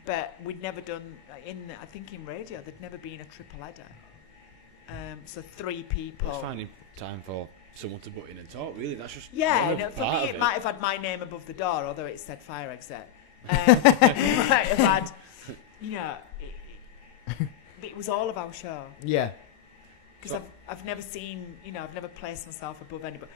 But we'd never done I think in radio there'd never been a triple header. So 3 people. It's finding time for someone to butt in and talk. Really, that's just for me it might have had my name above the door, although it said fire exit. It might have had, it was all of our show. Yeah. Because I've never seen, I've never placed myself above anybody.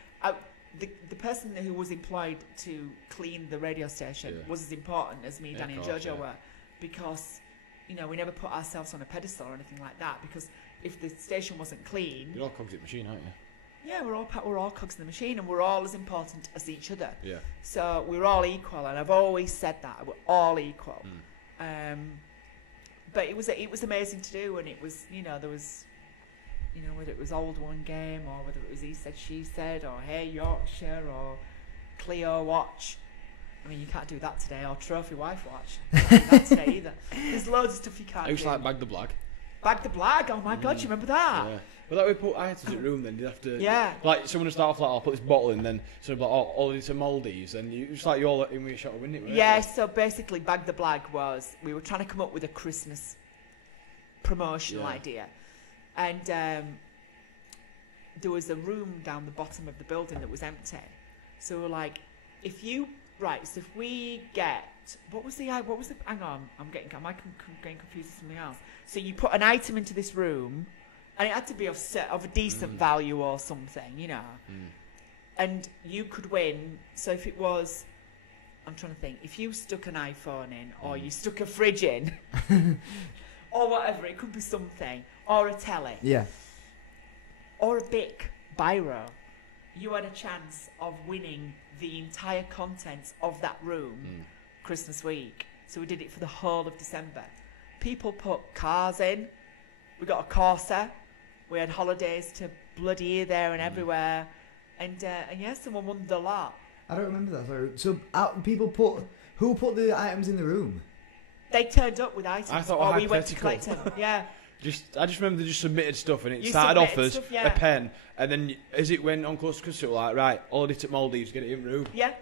The person who was employed to clean the radio station was as important as me, Danny, and Jojo were, because we never put ourselves on a pedestal or anything like that. Because if the station wasn't clean, you're all cogs in the machine, aren't you? Yeah, we're all cogs in the machine, and we're all as important as each other. Yeah. So we're all equal, and I've always said that we're all equal. But it was amazing to do, and it was there was. Whether it was Old One Game or whether it was He Said, She Said or Hey Yorkshire or Clio Watch. I mean, you can't do that today, or Trophy Wife Watch. You can't do that today either. There's loads of stuff you can't do. It was like Bag the Blag. Bag the Blag? Oh my God, you remember that? Yeah. Well, that we put items in the room, then you'd have to... Yeah. Like, someone would start off like, I'll put this bottle in, then someone would be like, all these are Maldives, and it's like you're in with a shot of wind, weren't Yeah, you? so basically Bag the Blag was, we were trying to come up with a Christmas promotional idea. And there was a room down the bottom of the building that was empty. So we were like, so if we get, what was the, hang on, am I getting confused with something else? So you put an item into this room, and it had to be of a decent value or something, and you could win. So if it was, I'm trying to think, if you stuck an iPhone in, or you stuck a fridge in, or whatever, it could be something, or a telly. Yeah. Or a Bic biro, you had a chance of winning the entire contents of that room Christmas week. So we did it for the whole of December. People put cars in. We got a Corsa. We had holidays to bloody here, there and everywhere. And someone won the lot. I don't remember that. Sorry. So who put the items in the room? They turned up with items. I thought or we went to collect them. Yeah. I just remember they just submitted stuff, and it started off as a pen, and then as it went on close to Christmas, like, right, all it at Maldives, get it in the room. Yeah.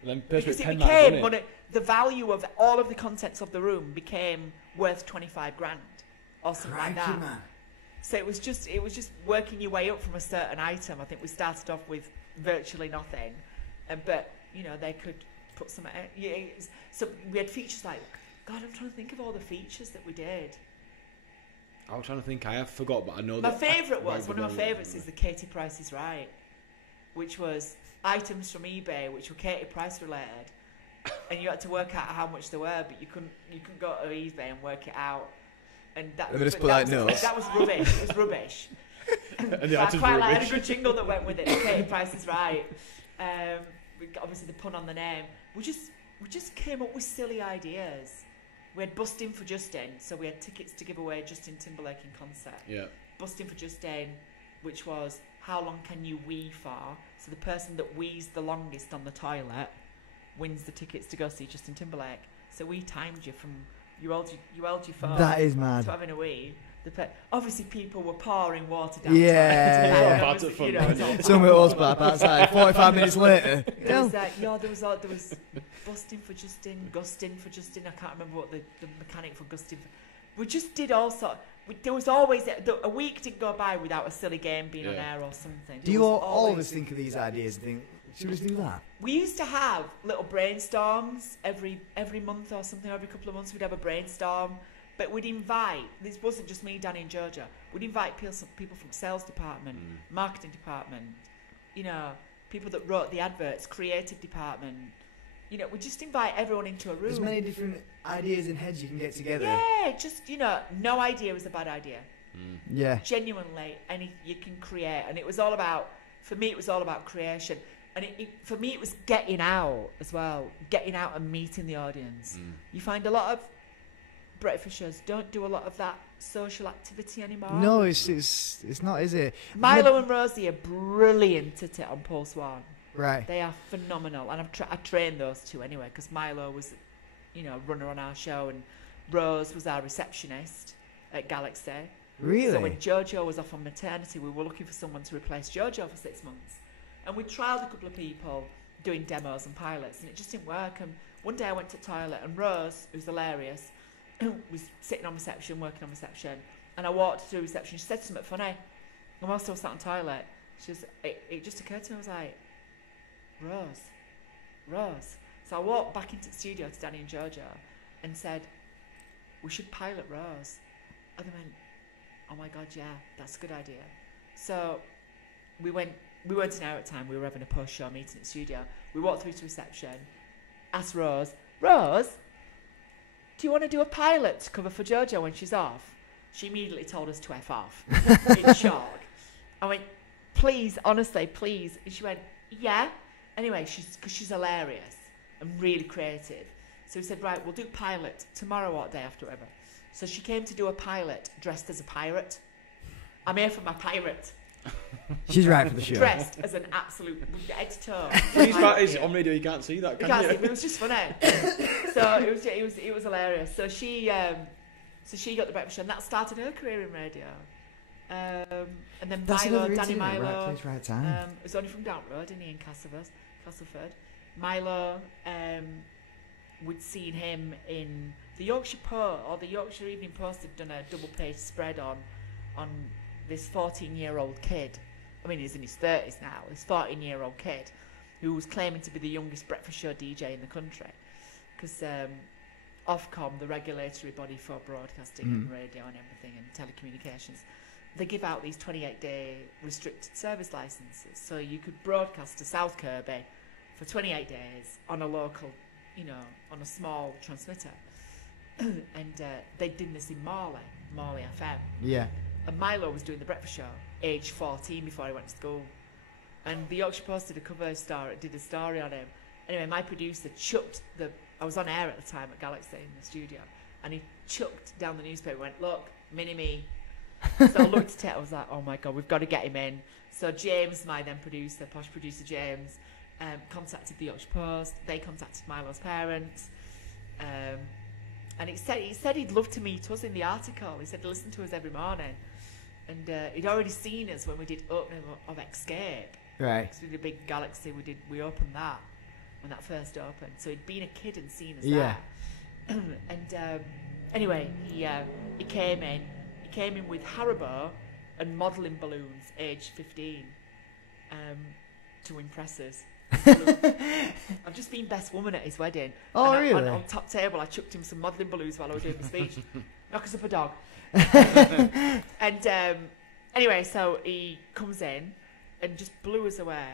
And then because it became the value of all of the contents of the room became worth 25 grand or something like that. Man. So it was just working your way up from a certain item. I think we started off with virtually nothing, but they could put some. So we had features like, God, I'm trying to think of all the features that we did. I was trying to think. I have forgot, but I know one of my favourites is the Katie Price is Right, which was items from eBay which were Katie Price related, and you had to work out how much they were, but you couldn't go to eBay and work it out. And that was rubbish. It was rubbish. And I quite like a good jingle that went with it. Katie Price is Right. Obviously the pun on the name. We just came up with silly ideas. We had Bustin' for Justin, so we had tickets to give away Justin Timberlake in concert. Yeah. Bustin' for Justin, which was how long can you wee for? So the person that wees the longest on the toilet wins the tickets to go see Justin Timberlake. So we timed you from you held your phone. That is mad. To having a wee. Obviously, people were pouring water down. Yeah. Somewhere else back outside. 45 minutes later. There was busting for Justin, gusting for Justin. I can't remember what the mechanic for gusting. We just did all sorts. There was always a week didn't go by without a silly game being on air or something. Do you always think of these ideas and think, should we just do that? We used to have little brainstorms every month or something. Every couple of months we'd have a brainstorm. But we'd invite, this wasn't just me, Danny and Georgia, we'd invite people from sales department, marketing department, people that wrote the adverts, creative department. We just invite everyone into a room. There's many different ideas and heads you can get together. Yeah, just, no idea was a bad idea. Yeah. Genuinely, you can create. And it was all about, for me, it was all about creation. And for me, it was getting out as well, getting out and meeting the audience. You find a lot of breakfast shows don't do a lot of that social activity anymore. No, it's not, is it? Milo and Rosie are brilliant at it on Pulse One. Right. They are phenomenal, and I trained those two anyway because Milo was, runner on our show, and Rose was our receptionist at Galaxy. Really? So when Jojo was off on maternity, we were looking for someone to replace Jojo for 6 months, and we trialled a couple of people doing demos and pilots, and it just didn't work. And one day I went to the toilet, and Rose, who's hilarious, was sitting on reception, working on reception, and I walked through reception. She said something funny, and whilst I was sat on the toilet, it just occurred to me, I was like, Rose. So I walked back into the studio to Danny and Georgia and said, we should pilot Rose. And they went, oh my God, yeah, that's a good idea. So we weren't an hour at the time, we were having a post-show meeting at the studio. We walked through to reception, asked Rose, do you want to do a pilot to cover for Jojo when she's off? She immediately told us to F off in shock. I went, please, honestly, please. And she went, yeah. Anyway, because she's hilarious and really creative. So we said, right, we'll do pilot tomorrow or day after, whatever. So she came to do a pilot dressed as a pirate. I'm here for my pirate. She's right for the show. Dressed as an absolute head to toe. It's on radio, you can't see that, can you? See, but it was just funny. So it was hilarious. So she got the breakfast show, and that started her career in radio. And then Danny Milo, right place, right time. was only from down the road, isn't he, in Castleford. Milo, we'd seen him in the Yorkshire Post, or the Yorkshire Evening Post had done a double-page spread on this 14-year-old kid. I mean, he's in his 30s now. This 14-year-old kid who was claiming to be the youngest breakfast show DJ in the country, because Ofcom, the regulatory body for broadcasting and radio and everything and telecommunications, they give out these 28-day restricted service licenses. So you could broadcast to South Kirby for 28 days on a local, on a small transmitter. And they did this in Morley FM. Yeah. And Milo was doing the breakfast show, age 14, before he went to school. And the Yorkshire Post did a story on him. Anyway, my producer I was on air at the time at Galaxy in the studio, and he chucked down the newspaper, went, look, mini-me. So I looked at it, I was like, oh my God, we've got to get him in. So James, my then producer, posh producer James, contacted the Yorkshire Post. They contacted Milo's parents. And he said he'd love to meet us in the article. He said he'd listen to us every morning. And he'd already seen us when we did opening of Escape. Right. Because we did a big Galaxy, we opened that when that first opened. So he'd been a kid and seen us there. And anyway, he came in. He came in with Haribo and modelling balloons, aged 15, to impress us. I've just been best woman at his wedding. Oh, and really? On top table, I chucked him some modelling balloons while I was doing my speech. Knock us up a dog. And anyway, so he comes in and just blew us away.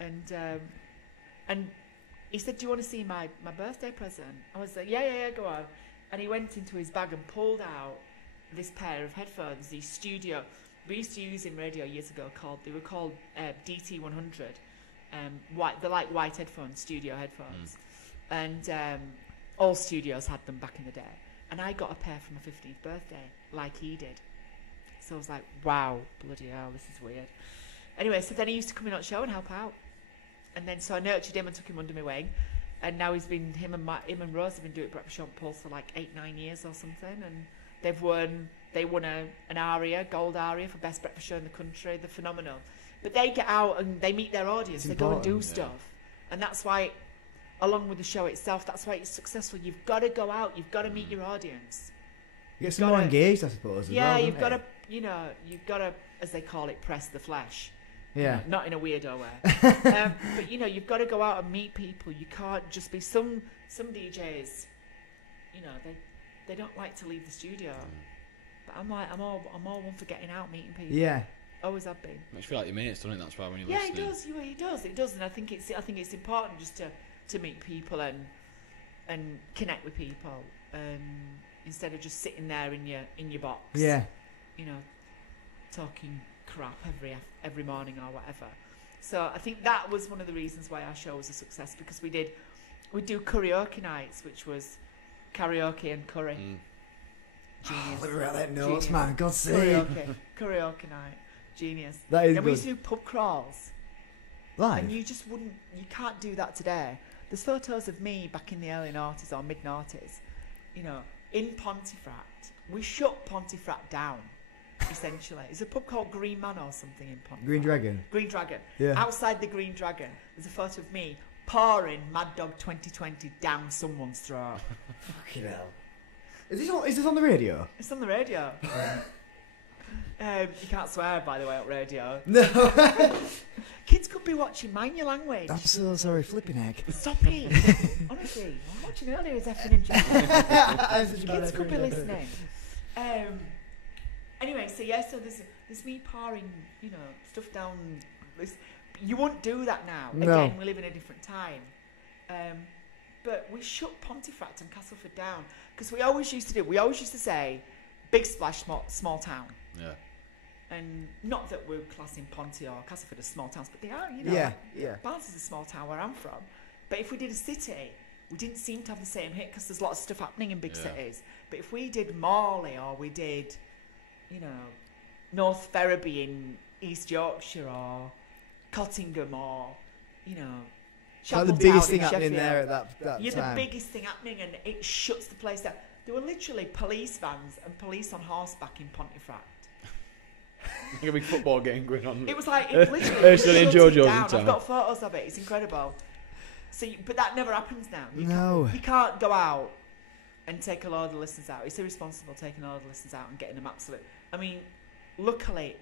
And he said, do you want to see my birthday present? I was like, yeah, go on. And he went into his bag and pulled out this pair of headphones, these studio. We used to use in radio years ago, they were called DT100. They're like white headphones, studio headphones. And all studios had them back in the day. And I got a pair for my 15th birthday, like he did. So I was like, wow, bloody hell, this is weird. Anyway, so then he used to come in on the show and help out. And then so I nurtured him and took him under my wing. and now him and Rose have been doing Breakfast Show on Pulse for like 8-9 years or something, and they won an ARIA, gold ARIA for best breakfast show in the country. They're phenomenal, but they get out and they meet their audience. They go and do stuff, and that's why, along with the show itself, that's why it's successful. You've got to go out. You've got to meet your audience. You get some more engaged, I suppose. Yeah, you've got to, you've got to, as they call it, press the flesh. Yeah. Not in a weirdo way. But you've got to go out and meet people. You can't just be some DJs. They don't like to leave the studio. But I'm all one for getting out, meeting people. Yeah. Always have been. Makes you feel like your mates, doesn't it? That's why when you're listening. listening. It does, and I think it's important just to meet people and connect with people, instead of just sitting there in your box. Yeah. Talking crap every morning or whatever. So I think that was one of the reasons why our show was a success, because we'd do karaoke nights, which was karaoke and curry. Genius. Look at that notes, man. God's sake. Karaoke night. Genius. That is then good. we used to do pub crawls. Live? And you can't do that today. There's photos of me back in the early noughties or mid noughties, in Pontefract. We shut Pontefract down, essentially. It's a pub called Green Man or something in Pontefract. Green Dragon? Green Dragon. Yeah. Outside the Green Dragon, there's a photo of me pouring Mad Dog 2020 down someone's throat. Fucking hell. Is this on the radio? It's on the radio. You can't swear, by the way, on radio. No. Kids could be watching. Mind your language. I'm so sorry, flipping egg. Stop it. Honestly, I'm watching earlier as effing and Kids could be listening. Anyway, so there's me pouring, stuff down. You won't do that now. No. Again, we live in a different time. But we shut Pontefract and Castleford down because we always used to say, big splash, small town. Yeah. And not that we're classing Ponty or Castleford as small towns, but they are, Yeah. Barnes is a small town where I'm from. But if we did a city, we didn't seem to have the same hit because there's lots of stuff happening in big cities. But if we did Morley or we did, North Ferriby in East Yorkshire or Cottingham or, Like the biggest thing happening there at that time. You're the biggest thing happening, and it shuts the place down. There were literally police vans and police on horseback in Pontefract. Like a big football game going on. It was like, it literally shut it down. I've got photos of it. It's incredible. But that never happens now. You can't go out and take a load of listeners out. It's irresponsible taking a load of listeners out and getting them absolute. I mean, luckily,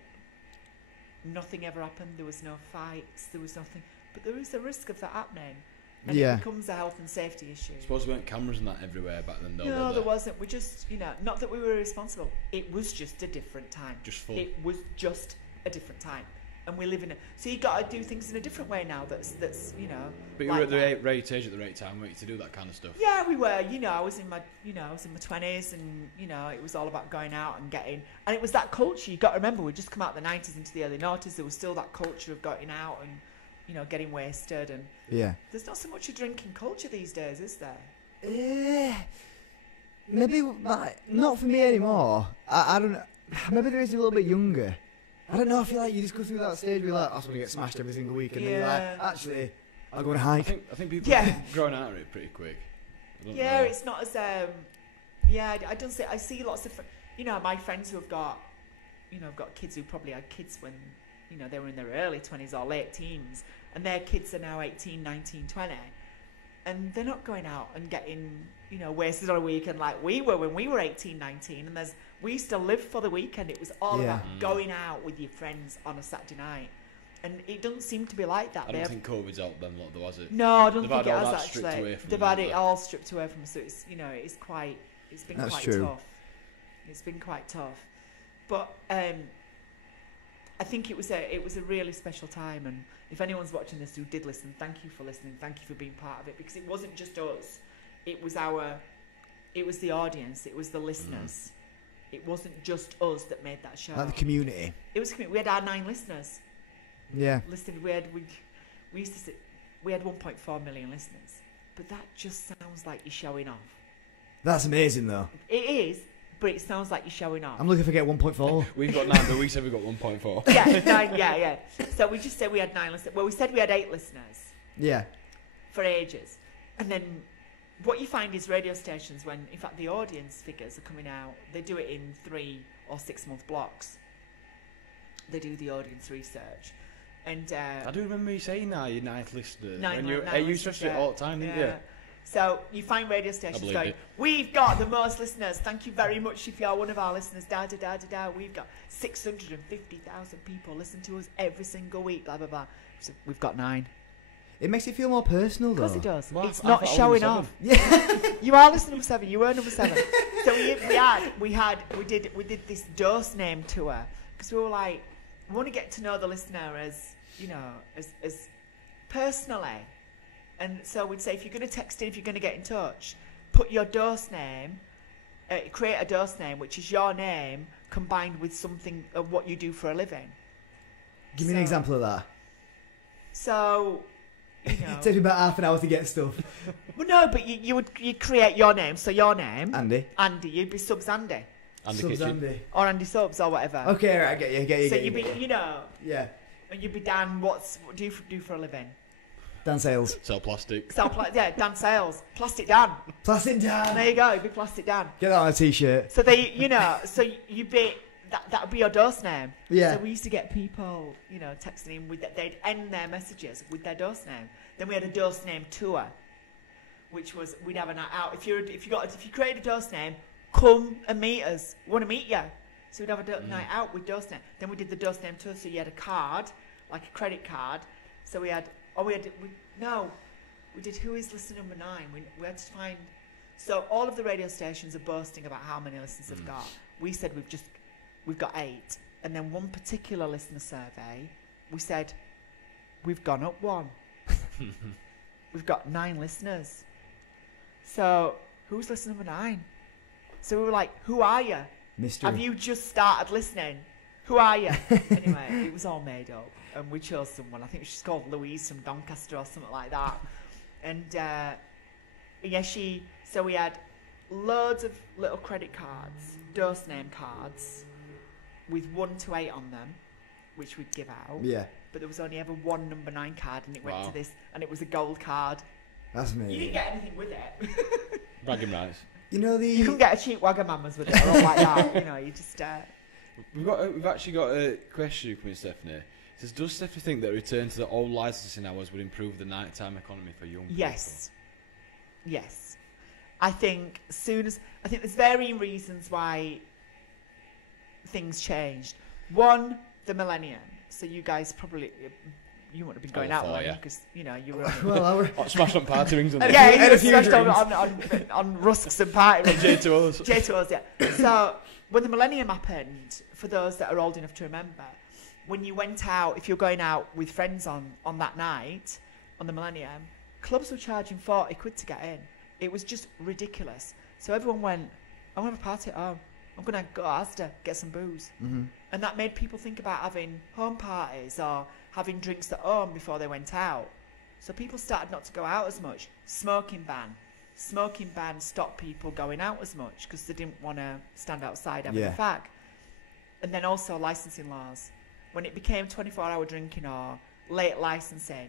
nothing ever happened. There was no fights. There was nothing. But there is a risk of that happening. And it becomes a health and safety issue. I suppose there weren't cameras and that everywhere back then, though. No, there wasn't. We just, not that we were irresponsible. It was just a different time. Just fun. It was just a different time. And we live in it. So you got to do things in a different way now that's But you like were at the right age at the right time, weren't you, to do that kind of stuff? Yeah, we were. I was in my 20s, and it was all about going out and getting. And it was that culture. You got to remember, we just come out of the 90s into the early 90s. There was still that culture of going out and getting wasted, and there's not so much a drinking culture these days, is there? Maybe not for me anymore. I don't know. Maybe there is a little bit younger. I don't know. I feel like you just go through that stage where you're like, I just want to get smashed every single week, and then you're like, actually, I'll go and hike. I think people are growing out of it pretty quick. It's not as I don't see. I see lots of my friends who have got got kids who probably had kids when they were in their early 20s or late teens, and their kids are now 18, 19, 20, and they're not going out and getting wasted on a weekend like we were when we were 18, 19, and we used to live for the weekend. It was all about going out with your friends on a Saturday night, and it doesn't seem to be like that. I don't think COVID's helped them a lot, was it? No, I don't think it has actually. They've had it all stripped away from us, so it's it's been That's quite true. tough. It's been quite tough, but I think it was a really special time, and if anyone's watching this who did listen, thank you for listening, thank you for being part of it, because it wasn't just us, it was the audience, it was the listeners. It wasn't just us that made that show. Like the community. It was we had our 9 listeners. Yeah. Listened. We used to sit, we had 1.4 million listeners, but that just sounds like you're showing off. That's amazing though. It is. But it sounds like you're showing off. I'm looking for get 1.4. We've got 9, but we said we got 1.4. Yeah, 9, So we just said we had 9 listeners. Well, we said we had 8 listeners. Yeah. For ages. And then what you find is radio stations, when in fact the audience figures are coming out, they do it in 3 or 6 month blocks. They do the audience research. And I do remember you saying that, your ninth listener. You used to say it all the time, didn't you? So you find radio stations going, we've got the most listeners. Thank you very much if you're one of our listeners. Da da da da da. We've got 650,000 people listen to us every single week. Blah blah blah. So we've got 9. It makes it feel more personal, though. Of course it does. Well, it's not showing off. Yeah. You are listening number 7. You were number 7. So we did this dose name tour because we were like, we want to get to know the listener as as personally. And so we'd say, if you're going to text in, if you're going to get in touch, put your dose name, create a dose name, which is your name combined with something of what you do for a living. Give me an example of that. So, It takes me about half an hour to get stuff. Well, no, but you'd create your name. So your name, Andy, you'd be Subs Andy. Subs Andy. Or Andy Subs or whatever. Okay, right, I get you. So you'd be, Yeah. And you'd be Dan. What do you do for a living? Dan Sales. Sell plastic. Dan Sales. Plastic Dan. Plastic Dan. There you go. You'd be Plastic Dan. Get that on a t-shirt. So so you'd be that would be your dose name. Yeah. So we used to get people, texting in with that. They'd end their messages with their dose name. Then we had a dose name tour, which was we'd have a night out. If you create a dose name, come and meet us. We want to meet you. So we'd have a night out with dose name. Then we did the dose name tour. So you had a card, like a credit card. So we did Who Is Listener Number 9. We had to find. So all of the radio stations are boasting about how many listeners they've got. We said we've got 8, and then one particular listener survey, we said we've gone up 1. We've got 9 listeners. So who's listener number 9? So we were like, who are you? Mystery. Have you just started listening? Who are you? Anyway, it was all made up, and we chose someone. I think she's called Louise from Doncaster or something like that. And so we had loads of little credit cards, dose name cards, with 1 to 8 on them, which we'd give out. Yeah. But there was only ever one number 9 card, and it went to this, and it was a gold card. That's me. You didn't get anything with it. Bragging rights. You couldn't get a cheap Wagamamas with it or like that. You just. We've actually got a question from Stephanie. It says, does Stephanie think that a return to the old licensing hours would improve the nighttime economy for young people? Yes. I think there's varying reasons why things changed. One, the millennium. So you guys probably you wouldn't have been going out then because you were. Well, smashed on party rings. You were smashed on rusks and party rings. J2Os, yeah. So when the millennium happened, for those that are old enough to remember, when you went out, if you're going out with friends on that night on the millennium, clubs were charging 40 quid to get in. It was just ridiculous. So everyone went, I want to have a party at home. I'm going to go to Asda, get some booze. Mm-hmm. And that made people think about having home parties or having drinks at home before they went out. So people started not to go out as much. Smoking ban stopped people going out as much because they didn't want to stand outside having a fag. And then also licensing laws. When it became 24-hour drinking or late licensing,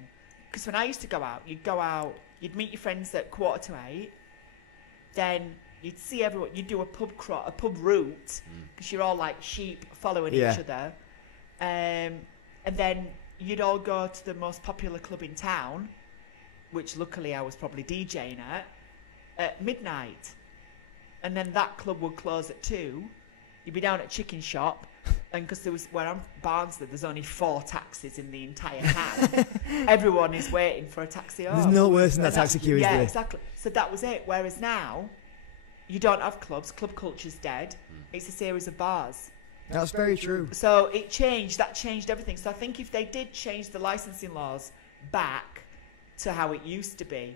because when I used to go out, you'd meet your friends at 7:45, then you'd see everyone, you'd do a pub route, because you're all like sheep following each other. And then you'd all go to the most popular club in town, which luckily I was probably DJing at midnight. And then that club would close at 2. You'd be down at Chicken Shop, and because where I'm Barnsley, there's only 4 taxis in the entire town. Everyone is waiting for a taxi home. There's no worse than that taxi queue, is there? Yeah, exactly. So that was it. Whereas now, you don't have clubs. Club culture's dead. It's a series of bars. That's very true. So it changed. That changed everything. So I think if they did change the licensing laws back to how it used to be,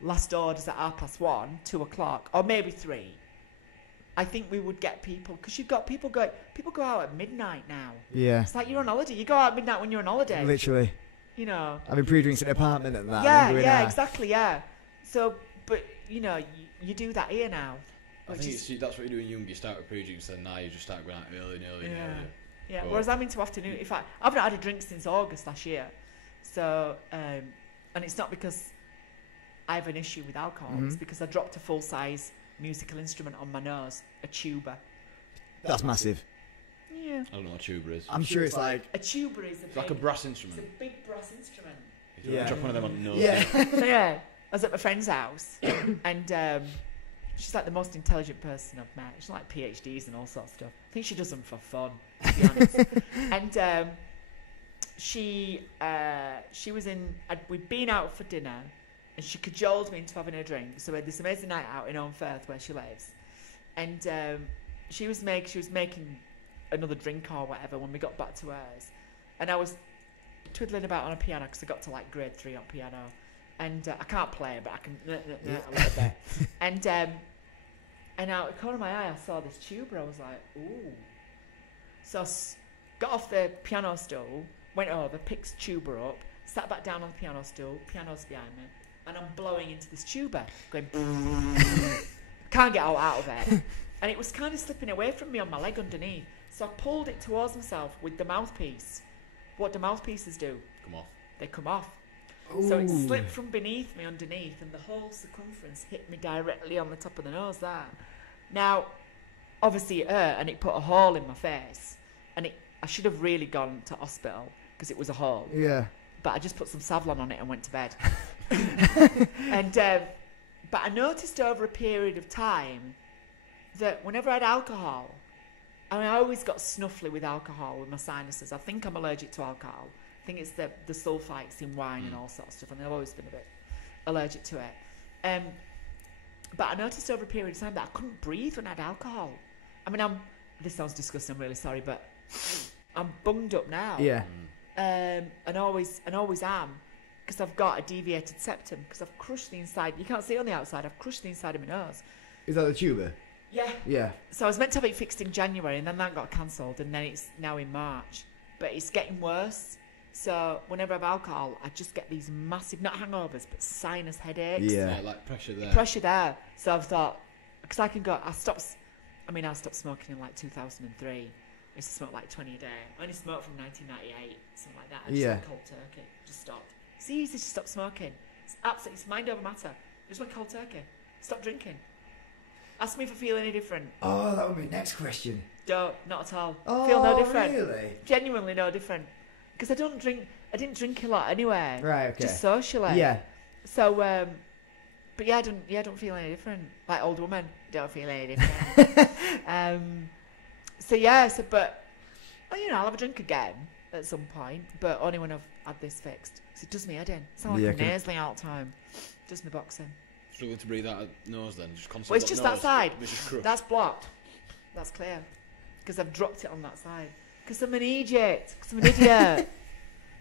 last orders at 1:30, 2 o'clock, or maybe 3. I think we would get people, because you've got people go out at midnight now. Yeah. It's like you're on holiday. You go out at midnight when you're on holiday. Literally. Having pre-drinks in an apartment and that. Yeah, exactly, yeah. So, but, you do that here now. I think that's what you do when you're young. You start with pre-drinks, and now you just start going out early and early and early. Yeah, whereas I'm into afternoon. In fact, I've not had a drink since August last year. So, and it's not because I have an issue with alcohol. It's because I dropped a full-size musical instrument on my nose, a tuba. That's massive. Yeah. I don't know what a tuba is. I'm sure it's like... A tuba is like a brass instrument. It's a big brass instrument. You drop one of them on the nose. Yeah. So yeah, I was at my friend's house, and she's like the most intelligent person I've met. She's like PhDs and all sorts of stuff. I think she does them for fun, to be honest. And she was in. We'd been out for dinner, and she cajoled me into having a drink. So we had this amazing night out in Owenfirth, where she lives, and she was making another drink or whatever when we got back to hers, and I was twiddling about on a piano because I got to like grade 3 on piano, and I can't play but I can a little bit. And out of the corner of my eye I saw this tuba. I was like, ooh. So I got off the piano stool, went over, picked the tuba up, sat back down on the piano stool, piano's behind me, and I'm blowing into this tuba, going can't get out of it, and it was kind of slipping away from me on my leg underneath, so I pulled it towards myself with the mouthpiece. What do mouthpieces do? Come off. They come off. Ooh. So it slipped from beneath me underneath, and the whole circumference hit me directly on the top of the nose there. Now, obviously it hurt, and it put a hole in my face, and I should have really gone to hospital because it was a hole. Yeah. But I just put some Savlon on it and went to bed. And but I noticed over a period of time that whenever I had alcohol, I mean, I always got snuffly with alcohol with my sinuses. I think I'm allergic to alcohol. I think it's the sulfites in wine and all sorts of stuff, and I've always been a bit allergic to it. But I noticed over a period of time that I couldn't breathe when I had alcohol. I mean, this sounds disgusting, I'm really sorry, but I'm bunged up now. Yeah. And always am, because I've got a deviated septum, because I've crushed the inside. You can't see it on the outside. I've crushed the inside of my nose. Is that the tuba? Yeah. Yeah. So I was meant to have it fixed in January, and then that got cancelled, and then it's now in March. But it's getting worse. So whenever I have alcohol, I just get these massive, not hangovers, but sinus headaches. Yeah. Like pressure there. Pressure there. So I've thought, because I stopped smoking in like 2003. I used to smoke like 20 a day. I only smoked from 1998, something like that. I just went cold turkey. Just stopped. It's easy to stop smoking. It's mind over matter. I just went cold turkey. Stop drinking. Ask me if I feel any different. Oh, that would be next question. Don't, not at all. Oh, Feel no different. Really? Genuinely no different. Because I didn't drink a lot anyway. Right, okay. Just socially. Yeah. So, but yeah, I don't feel any different. Like old woman, don't feel any different. But I'll have a drink again at some point, but only when I've had this fixed. Because it does me head in. It's not like I'm nasally all the time. It does me boxing. Struggling to breathe out of nose then? Just constantly. Well, it's just that side. Just That's blocked. That's clear. Because I've dropped it on that side. Because I'm an idiot. Because I'm an idiot.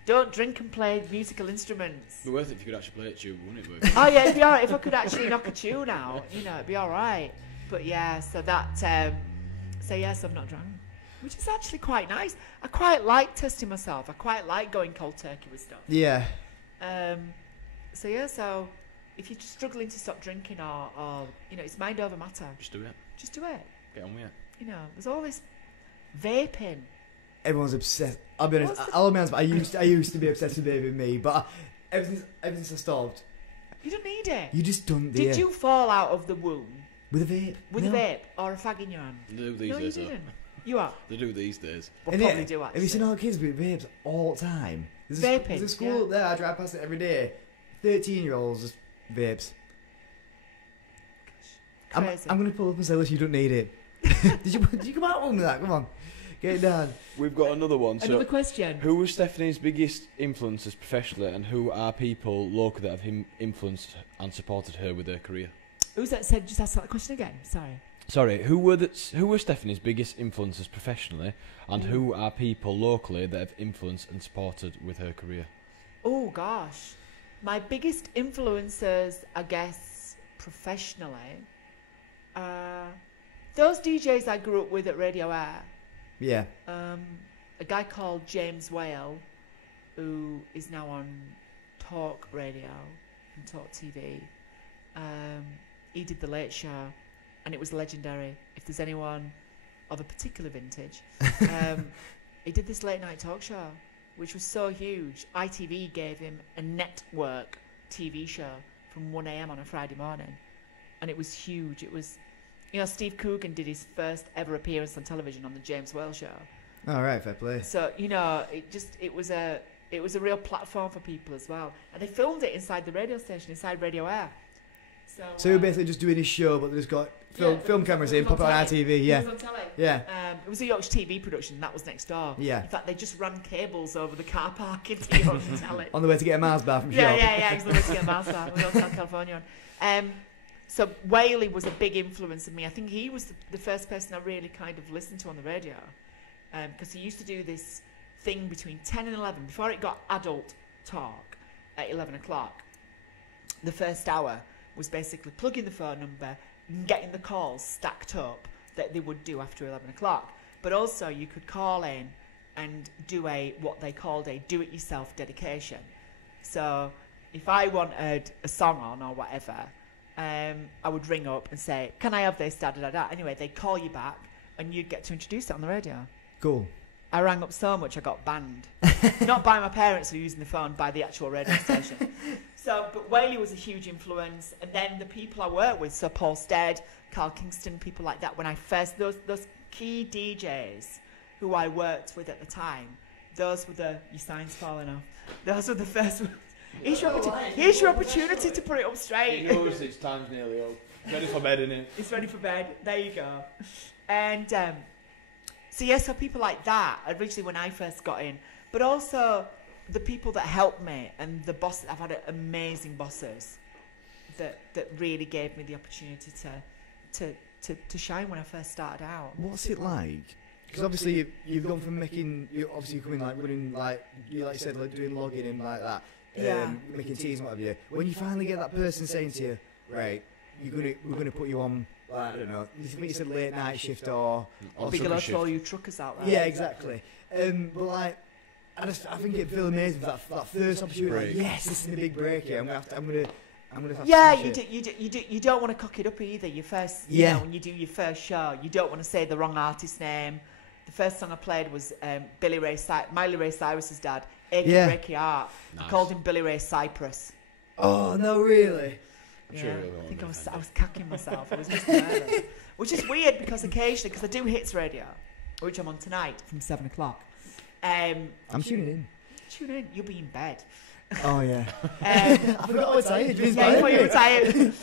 Don't drink and play musical instruments. It'd be worth it if you could actually play a tube, wouldn't it? Oh yeah, it'd be alright if I could actually knock a tune out. It'd be alright. But yeah, so yes, I've not drunk, which is actually quite nice. I quite like testing myself. I quite like going cold turkey with stuff. Yeah. So if you're struggling to stop drinking or it's mind over matter. Just do it. Just do it. Get on with it. There's all this vaping. Everyone's obsessed. I'll be honest. I'll be honest. I used to be obsessed with vaping, me, but ever since I stopped, you don't need it. You just don't. Did you fall out of the womb with a vape? With a vape or a fag in your hand? They do these days. You didn't. You are. They do these days. Well, probably do actually. Have you seen all the kids with vapes all the time? Vaping. There's a school there. I drive past it every day. 13-year-olds just vapes. Crazy. I'm going to pull up and say, listen, you don't need it. Did you come out with that? Come on. Get it done. We've got another one. Another question. Who was Stephanie's biggest influencers professionally, and who are people locally that have influenced and supported her with her career? Who's that said? Just ask that question again. Sorry. Who were Stephanie's biggest influencers professionally, and who are people locally that have influenced and supported with her career? Oh gosh, my biggest influencers, I guess, professionally, those DJs I grew up with at Radio Air. Yeah. A guy called James Whale, who is now on Talk Radio and Talk TV. He did The Late Show, and it was legendary. If there's anyone of a particular vintage, he did this late night talk show, which was so huge. ITV gave him a network TV show from 1 a.m. on a Friday morning, and it was huge. It was, you know, Steve Coogan did his first ever appearance on television on the James Whale show. All right, fair play. So, you know, it was a real platform for people as well, and they filmed it inside the radio station, inside Radio Air. So you're basically just doing his show, but they've got film cameras in, pop it on RTV. Yeah. It was on telly. Yeah. It was a Yorkshire TV production. That was next door. Yeah. In fact, they just ran cables over the car park into Yorkshire telly. On the way to get a Mars bar from shop. Yeah. He was on the way to get a Mars bar. We were in South California. So Whaley was a big influence on me. I think he was the first person I really kind of listened to on the radio, because he used to do this thing between 10 and 11 before it got adult talk at 11 o'clock. The first hour was basically plugging the phone number and getting the calls stacked up that they would do after 11 o'clock. But also you could call in and do what they called a do-it-yourself dedication. So if I wanted a song on or whatever, I would ring up and say, can I have this, da-da-da-da. Anyway, they'd call you back and you'd get to introduce it on the radio. Cool. I rang up so much I got banned. Not by my parents who were using the phone, by the actual radio station. But Whaley was a huge influence. And then the people I worked with, so Paul Stead, Carl Kingston, people like that, when I first, those key DJs who I worked with at the time, those were your sign's falling off. Those were the first ones. Here's your opportunity to put it up straight. He knows it's time's nearly up. Ready for bed, innit? It's ready for bed. There you go. And so people like that, originally when I first got in, but also the people that helped me and the bosses. I've had amazing bosses that really gave me the opportunity to shine when I first started out. What's it like? Because obviously you've gone from you're coming like running like you said, like doing logging and like that, making teas and whatever. When you finally get that person saying to you, right, we're gonna put you on, I don't know, you said late night shift or Bigelow to all you truckers out there. Yeah, exactly. But like, I think it'd feel amazing for that first opportunity. Like, yes, this is the big break here. I'm gonna have to you don't want to cock it up either. Your first, you know, when you do your first show, you don't want to say the wrong artist name. The first song I played was Miley Ray Cyrus's dad, Achy Breaky Heart. Nice. I called him Billy Ray Cypress. Oh no, really? Yeah, I think I was cacking myself. I was just nervous, which is weird because occasionally, because I do hits radio, which I'm on tonight from 7 o'clock. I'm tuning in. Tune in. You'll be in bed. Oh yeah. I forgot I was tired. You were tired.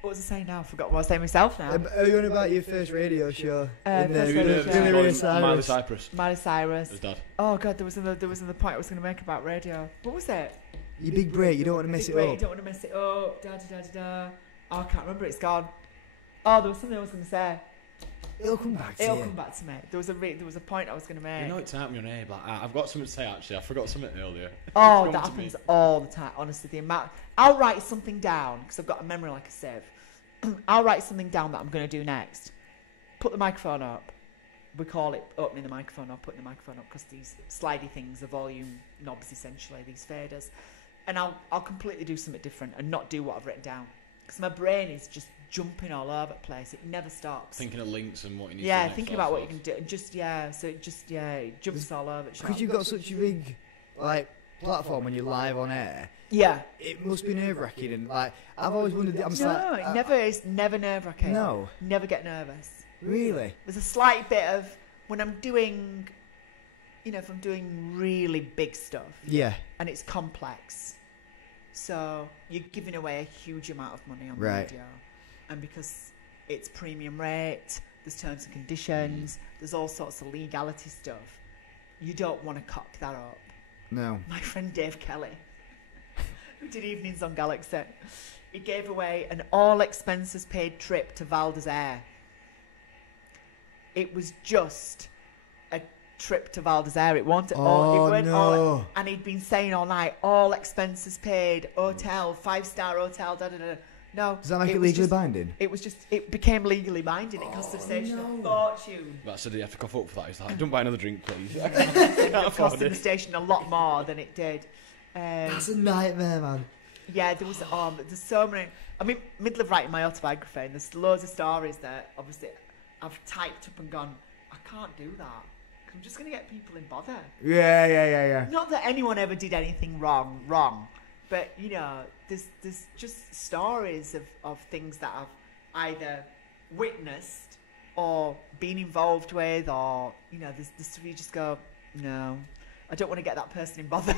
What was I saying now? I forgot what I was saying myself now. Are you on about your first radio show? Miley Cyrus. Miley Cyrus. His dad. Oh god, there was another point I was going to make about radio. What was it? Your big break. You don't want to mess it up. You don't want to mess it up. Oh, I can't remember. It's gone. Oh, there was something I was going to say. It'll come back to you. It'll come back to me. There was a point I was going to make. You know it's out of your name. Like, I've got something to say actually. I forgot something earlier. Oh, that happens all the time. Honestly, the amount. I'll write something down because I've got a memory like a sieve. I'll write something down that I'm going to do next. Put the microphone up. We call it opening the microphone or putting the microphone up because these slidey things are volume knobs essentially, these faders. And I'll completely do something different and not do what I've written down because my brain is just jumping all over the place. It never stops. Thinking of links and what you need to do. Yeah, thinking about what you can do. It jumps all over it. Because you've got such a big platform when you're live on air. Yeah. It must be nerve-wracking and I've always wondered. It never is. Never nerve-wracking. No. Never get nervous. Really? There's a slight bit of when I'm doing, if I'm doing really big stuff. Yeah. And it's complex. So you're giving away a huge amount of money on the radio. And because it's premium rate, there's terms and conditions, there's all sorts of legality stuff. You don't want to cock that up. No. My friend Dave Kelly, who did Evenings on Galaxy, he gave away an all expenses paid trip to Val d'Isère. It was just a trip to Val d'Isère. It wasn't all, and he'd been saying all night, all expenses paid, hotel, 5-star hotel, da da da. No. Does that make it legally binding? It became legally binding. It cost the station a fortune. That's so you have to cough up for that. He's like, don't buy another drink, please. It costed the station a lot more than it did. That's a nightmare, man. Yeah, there's so many. I mean, middle of writing my autobiography, and there's loads of stories that obviously I've typed up and gone, I can't do that. I'm just going to get people in bother. Yeah. Not that anyone ever did anything wrong, But you know, there's just stories of things that I've either witnessed or been involved with, or you know, there's stuff you just go, no, I don't want to get that person in bother.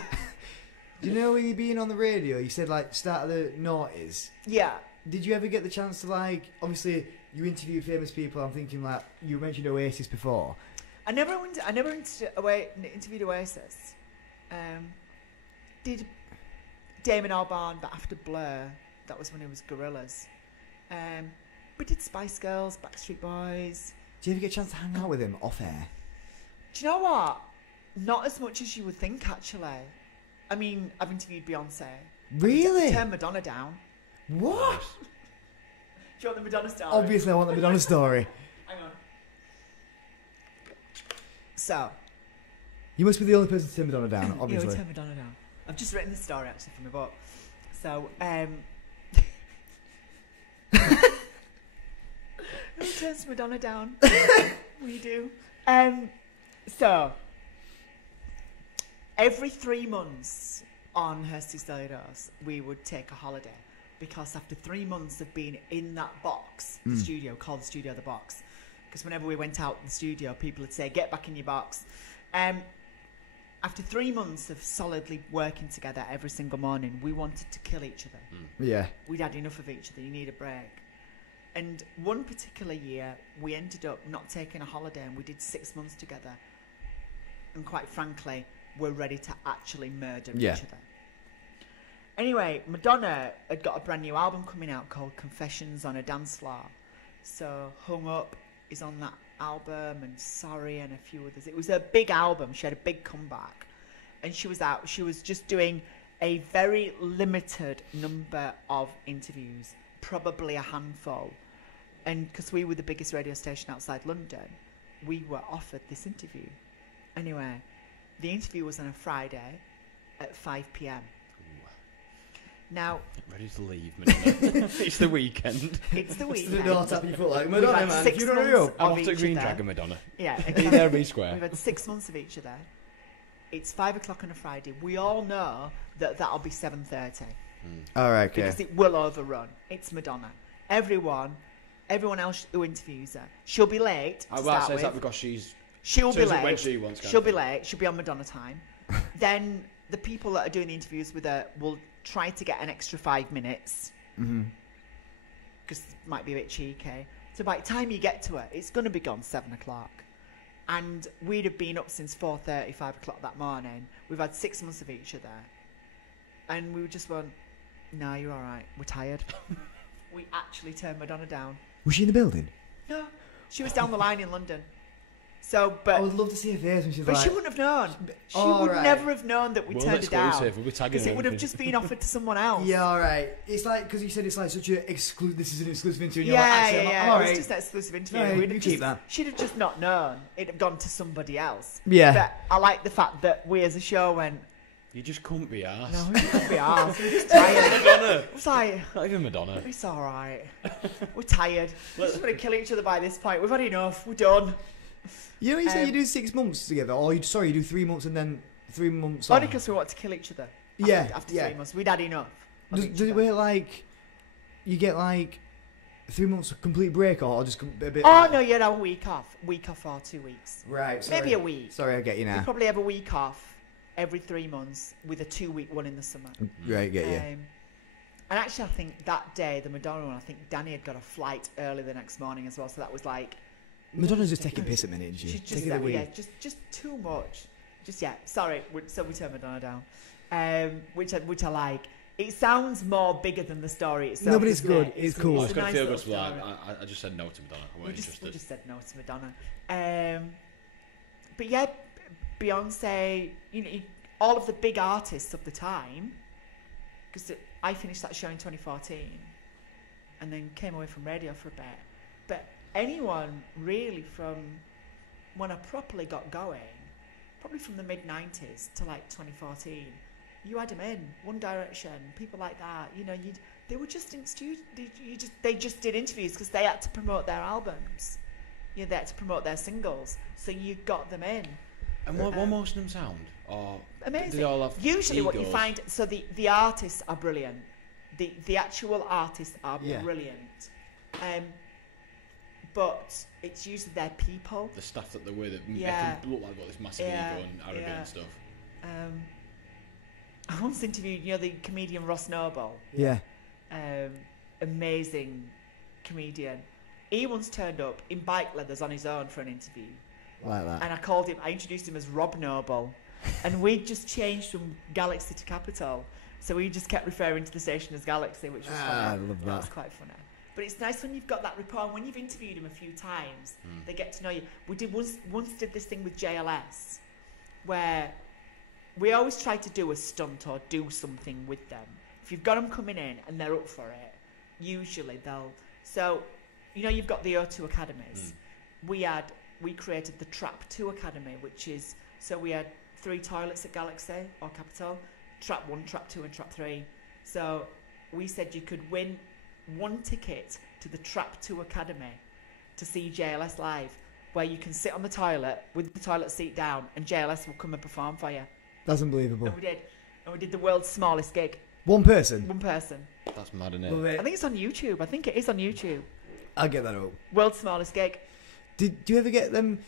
Do you know when you're being on the radio, you said like start of the noughties? Yeah. Did you ever get the chance to like, obviously you interviewed famous people, I'm thinking like, you mentioned Oasis before. I never interviewed Oasis. Did Damon Albarn, but after Blur, that was when it was Gorillaz. We did Spice Girls, Backstreet Boys. Do you ever get a chance to hang out with him off air? Do you know what? Not as much as you would think, actually. I mean, I've interviewed Beyonce. Really? Turn Madonna down. What? Do you want the Madonna story? Obviously I want the Madonna story. Hang on. So. You must be the only person to turn Madonna down, obviously. Yeah, turn Madonna down. I've just written this story actually from my book. So, who turns Madonna down? We do. So, every 3 months on HIRSTY'S, we would take a holiday. Because after 3 months of being in that box, the studio, called the studio the box, because whenever we went out in the studio, people would say, get back in your box. After 3 months of solidly working together every single morning, we wanted to kill each other. Yeah. We'd had enough of each other. You need a break. And one particular year, we ended up not taking a holiday, and we did 6 months together. And quite frankly, we're ready to actually murder each other. Anyway, Madonna had got a brand new album coming out called Confessions on a Dance Floor. So Hung Up is on that album, and Sorry, and a few others. It was a big album. She had a big comeback. And she was out. She was just doing a very limited number of interviews, probably a handful. And because we were the biggest radio station outside London, we were offered this interview. Anyway, the interview was on a Friday at 5 p.m. Now, ready to leave, Madonna. It's the weekend. It's the weekend. The door tap you foot like, Madonna, man, if you don't hurry up. I'm off to Green Dragon, Madonna. Yeah, Be exactly. there, be square. We've had 6 months of each other. It's 5 o'clock on a Friday. We all know that that'll be 7:30. All right, okay. Because it will overrun. It's Madonna. Everyone else who interviews her, she'll be late. I was say that because she'll be late. When she wants. She'll be late. She'll be on Madonna time. Then the people that are doing the interviews with her will try to get an extra 5 minutes. Because it might be a bit cheeky. So by the time you get to her, it's going to be gone 7 o'clock. And we'd have been up since 4:30, 5 o'clock that morning. We've had 6 months of each other. And we just went, no, you're all right. We're tired. We actually turned Madonna down. Was she in the building? No. She was down the line in London. So, but I would love to see her face when she's but like... she wouldn't have known. She would never have known that we turned it down. We'll be tagging Because it would have just been offered to someone else. Yeah, all right. It's like, because you said it's like such a exclusive... This is an exclusive interview. And Yeah, you're like, actually, yeah, I'm all it right. was just an exclusive interview. No, We'd you have keep just, that. she'd have just not known. It'd have gone to somebody else. Yeah. But I like the fact that we as a show went, You just couldn't be arsed. no, we couldn't be arsed. We're just tired. Madonna. It's like, Not even Madonna. it's all right. We're tired. We're just going to kill each other by this point. We've had enough. We're done. You know, you say you do 6 months together, or you do 3 months and then 3 months Only off. because we want to kill each other. After 3 months. We'd had enough. Does it work like you get like 3 months complete break, or just a bit? Oh, no, you'd have a week off. Week off or 2 weeks. Right. Sorry. Maybe a week. Sorry, I get you We'd now. probably have a week off every 3 months with a 2-week one in the summer. Right, get you. And actually, I think that day, the Madonna one, I think Danny had got a flight early the next morning as well. So that was like... Madonna's just taking piss at minute, isn't she? She's just, Taking it away. yeah, just too much. Sorry. So we turned Madonna down. Which I like. It sounds more bigger than the story itself. No, but it's doesn't good. it? It's cool. I was a going to nice feel good little for that. story. I just said no to Madonna. I We weren't just interested. said no to Madonna. But yeah, Beyonce, all of the big artists of the time, because I finished that show in 2014 and then came away from radio for a bit. But anyone really from when I properly got going, probably from the mid-90s to like 2014, you had them in One Direction, people like that. They were just in studio. They just did interviews because they had to promote their albums. They had to promote their singles, so you got them in. And what most of them sound? Or amazing. Do they all have Usually, what you egos? find, so the artists are brilliant. The actual artists are brilliant. But it's usually their people. The stuff that they're with, they can look like they've got this massive ego and arrogant and stuff. I once interviewed, the comedian Ross Noble. Yeah. Amazing comedian. He once turned up in bike leathers on his own for an interview. Like that. And I introduced him as Rob Noble. And we just changed from Galaxy to Capital. So we just kept referring to the station as Galaxy, which was funny. I love that. That was quite funny. But it's nice when you've got that rapport. And when you've interviewed them a few times, they get to know you. We did once did this thing with JLS, where we always try to do a stunt or do something with them. If you've got them coming in and they're up for it, usually they'll... So, you've got the O2 Academies. We created the Trap 2 Academy, which is... So we had 3 toilets at Galaxy or Capital. Trap 1, Trap 2 and Trap 3. So we said you could win 1 ticket to the Trap 2 Academy to see JLS live, where you can sit on the toilet with the toilet seat down and JLS will come and perform for you. That's unbelievable. And we did the world's smallest gig. One person? One person. That's mad, isn't it? I think it's on YouTube. I think it is on YouTube. I'll get that up. World's smallest gig. Do you ever get them...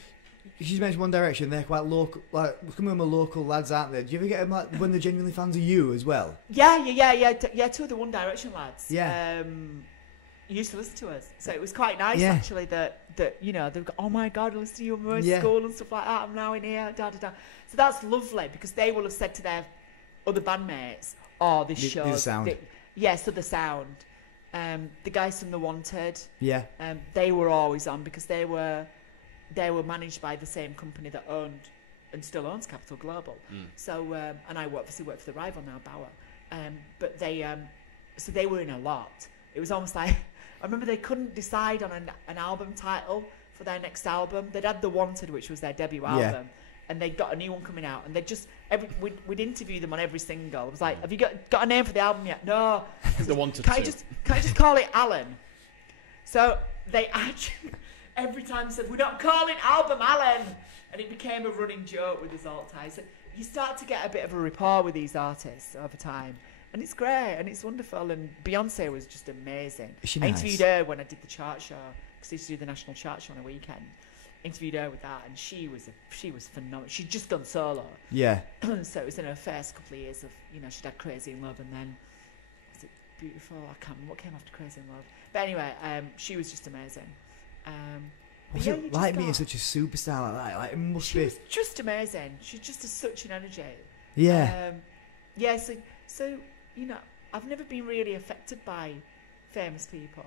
She's mentioned One Direction. They're quite local. Like, some of them are local lads, aren't they? Do you ever get them like when they're genuinely fans of you as well? Yeah. 2 of the One Direction lads. Yeah. Used to listen to us, so it was quite nice actually that they've got, oh my god, I listened to you when we were in school and stuff like that. I'm now in here, da da da. So that's lovely because they will have said to their other bandmates, "Oh, this show." The sound. So the sound. The guys from The Wanted. Yeah. They were always on because they were managed by the same company that owned and still owns Capital Global. So and I obviously work for the rival now, Bauer. But they so they were in a lot. It was almost like I remember they couldn't decide on an album title for their next album. They'd had The Wanted, which was their debut album, and they'd got a new one coming out. And they just we'd interview them on every single. It was like, have you got a name for the album yet? No. The Wanted. Can I just call it Alan? So they actually every time said, we're not calling album Alan, and it became a running joke with us all the time. So you start to get a bit of a rapport with these artists over time. And it's great, and it's wonderful, and Beyonce was just amazing. I interviewed her when I did the chart show, because I used to do the national chart show on a weekend. Interviewed her with that, and she was phenomenal. She'd just gone solo. Yeah. So it was in her first couple of years of, she'd had Crazy in Love, and then, was it Beautiful? I can't remember what came after Crazy in Love. But anyway, she was just amazing. What's it like being such a superstar like that? Like, it must be... She was just amazing. She just has such an energy. Yeah. So I've never been really affected by famous people,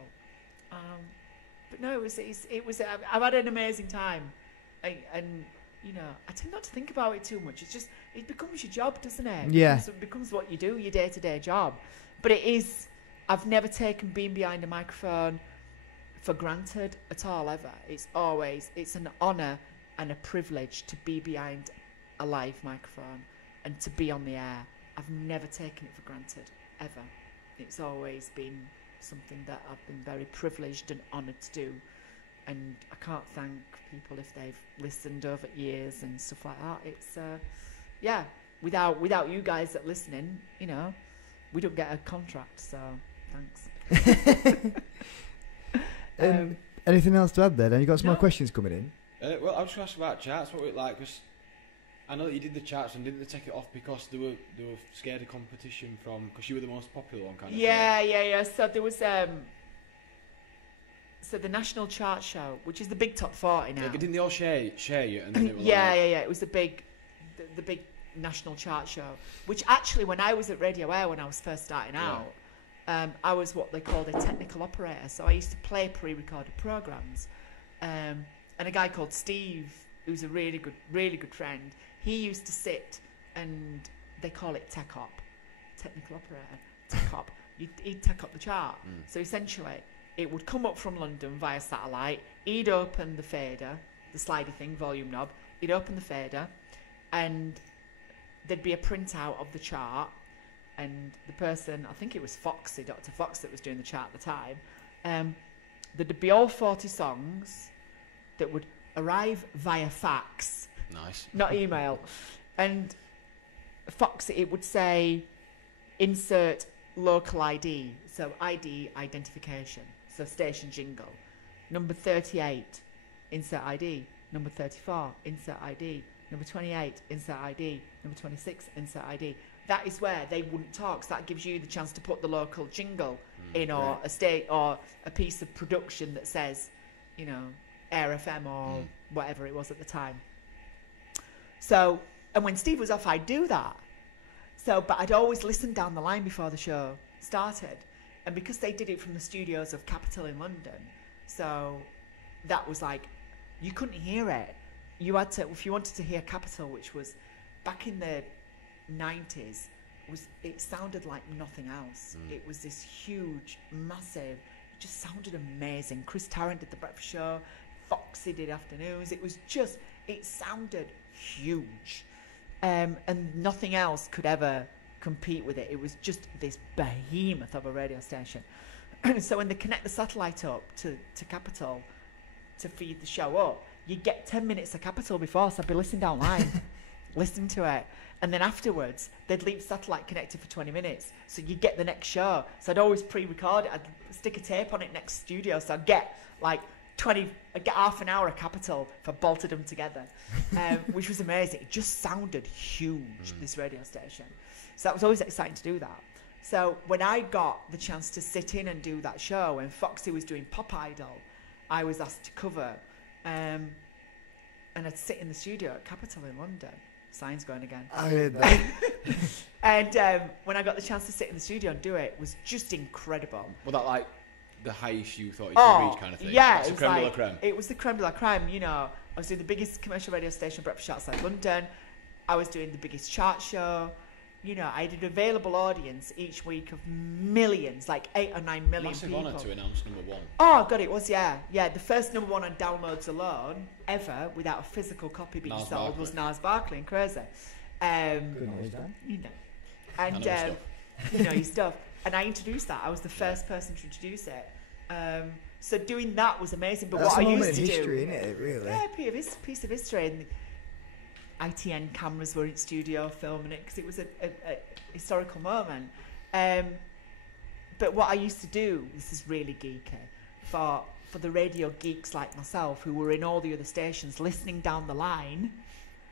but no, it was. I've had an amazing time, and I tend not to think about it too much. It becomes your job, doesn't it? Yeah. It becomes what you do, your day-to-day job. But it is. I've never taken being behind a microphone for granted at all ever. It's an honour and a privilege to be behind a live microphone and to be on the air. I've never taken it for granted, ever. It's always been something that I've been very privileged and honoured to do. And I can't thank people if they've listened over years and stuff like that. It's, without you guys that listening, we don't get a contract, so thanks. Anything else to add there? Then you got some more questions coming in? Well, I was just going to ask about charts, what were it like? Because I know that you did the charts, and didn't they take it off because they were scared of competition because you were the most popular one, kind of? Yeah. So there was so the national chart show, which is the big top 40 now. Yeah, but didn't they all share you? And then it was yeah. It was the big national chart show, which actually, when I was at Radio Air, when I was first starting out, I was what they called a technical operator. So I used to play pre-recorded programs, and a guy called Steve, who's a really good friend, he used to sit and they call it tech op, technical operator, tech op. He'd tech up the chart. So essentially, it would come up from London via satellite. He'd open the fader, the slidey thing, volume knob. He'd open the fader, and there'd be a printout of the chart. And the person, I think it was Foxy, Dr. Fox, that was doing the chart at the time. There'd be all 40 songs that would arrive via fax. Nice. Not email. And Fox, it would say insert local ID. So ID, identification. So station jingle. Number 38, insert ID. Number 34, insert ID. Number 28, insert ID. Number 26, insert ID. That is where they wouldn't talk. So that gives you the chance to put the local jingle in, or a state, or a piece of production that says, you know, Air FM or whatever it was at the time. So, and when Steve was off, I'd do that. So, but I'd always listen down the line before the show started. And because they did it from the studios of Capital in London, so that was like, you couldn't hear it. You had to, if you wanted to hear Capital, which was back in the 90s, it sounded like nothing else. It was this huge, massive, it just sounded amazing. Chris Tarrant did the breakfast show, Foxy did afternoons. It was just, it sounded huge. And nothing else could ever compete with it. It was just this behemoth of a radio station. So when they connect the satellite up to Capital to feed the show up, you get 10 minutes of Capital before, so I'd be listening down line, listening to it. And then afterwards, they'd leave satellite connected for 20 minutes, so you get the next show. So I'd always pre-record it. I'd stick a tape on it next studio, so I'd get like I'd get half an hour of Capital if I bolted them together, which was amazing. It just sounded huge, this radio station. So that was always exciting to do that. So when I got the chance to sit in and do that show, when Foxy was doing Pop Idol, I was asked to cover, and I'd sit in the studio at Capital in London. Sign's going again. I heard that. And when I got the chance to sit in the studio and do it, was just incredible. Was that like the highest you thought you could reach kind of thing? Yeah, That's the creme de la creme. It was the creme de la creme, you know. I was doing the biggest commercial radio station, breakfast show outside London. I was doing the biggest chart show. You know, I had an available audience each week of millions, like 8 or 9 million Massive people. honour to announce number one. Oh, God, it was, yeah. Yeah, the first number one on downloads alone, ever, without a physical copy being sold, was Nars Barkley and Crazy. Good knowledge, Dan. You know. And, you know your stuff. And I introduced that. I was the first person to introduce it. So doing that was amazing. But That's what a I moment used in to history, do... isn't it, really? Yeah, piece of history. And ITN cameras were in studio filming it because it was a historical moment. But what I used to do, this is really geeky, for the radio geeks like myself who were in all the other stations listening down the line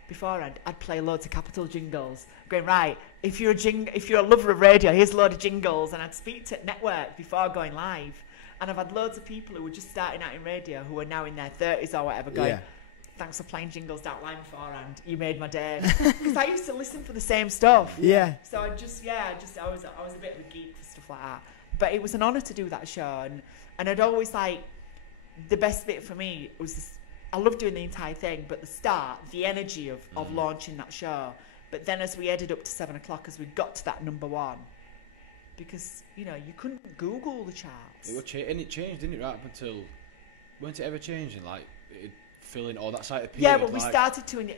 beforehand, I'd play loads of Capital jingles, going, right, if you're a lover of radio, here's a load of jingles, and I'd speak to network before going live. And I've had loads of people who were just starting out in radio who are now in their 30s or whatever going, thanks for playing jingles down line beforehand. You made my day. Because I used to listen for the same stuff. Yeah. So I was a bit of a geek for stuff like that. But it was an honour to do that show, and I'd always like, the best bit for me was this, I loved doing the entire thing, but the start, the energy of launching that show. But then as we headed up to 7 o'clock, as we got to that number one, because, you know, you couldn't Google the charts. And it changed, didn't it, right up until, weren't it ever changing, like, filling all that side of period? Yeah, well, we started to,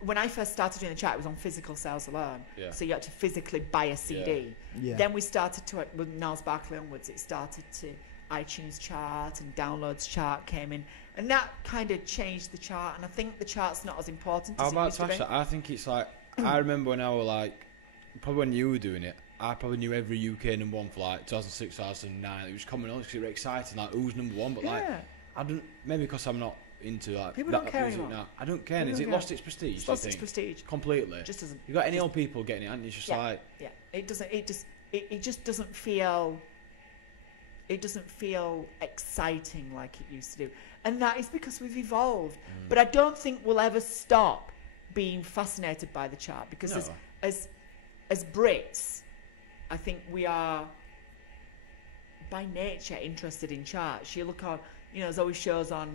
when I first started doing the chart, it was on physical sales alone. Yeah. So you had to physically buy a CD. Yeah. Then we started to, with Nars Barkley onwards, it started to, iTunes chart and downloads chart came in. And that kind of changed the chart. And I think the chart's not as important as it used to be. I think it's like, I remember when I was like, probably when you were doing it, I probably knew every UK number one for like 2006, 2009. It was coming on because it was exciting, like who's number one. But like, I don't, maybe because I'm not into like people that don't care music anymore. now. I don't care. Has it lost its prestige? It's lost its prestige completely. Just doesn't. You got any old people getting it, and it's just like it doesn't. It just doesn't feel. It doesn't feel exciting like it used to do, and that is because we've evolved. But I don't think we'll ever stop being fascinated by the chart because as Brits, I think we are by nature interested in charts. You look on, you know, there's always shows on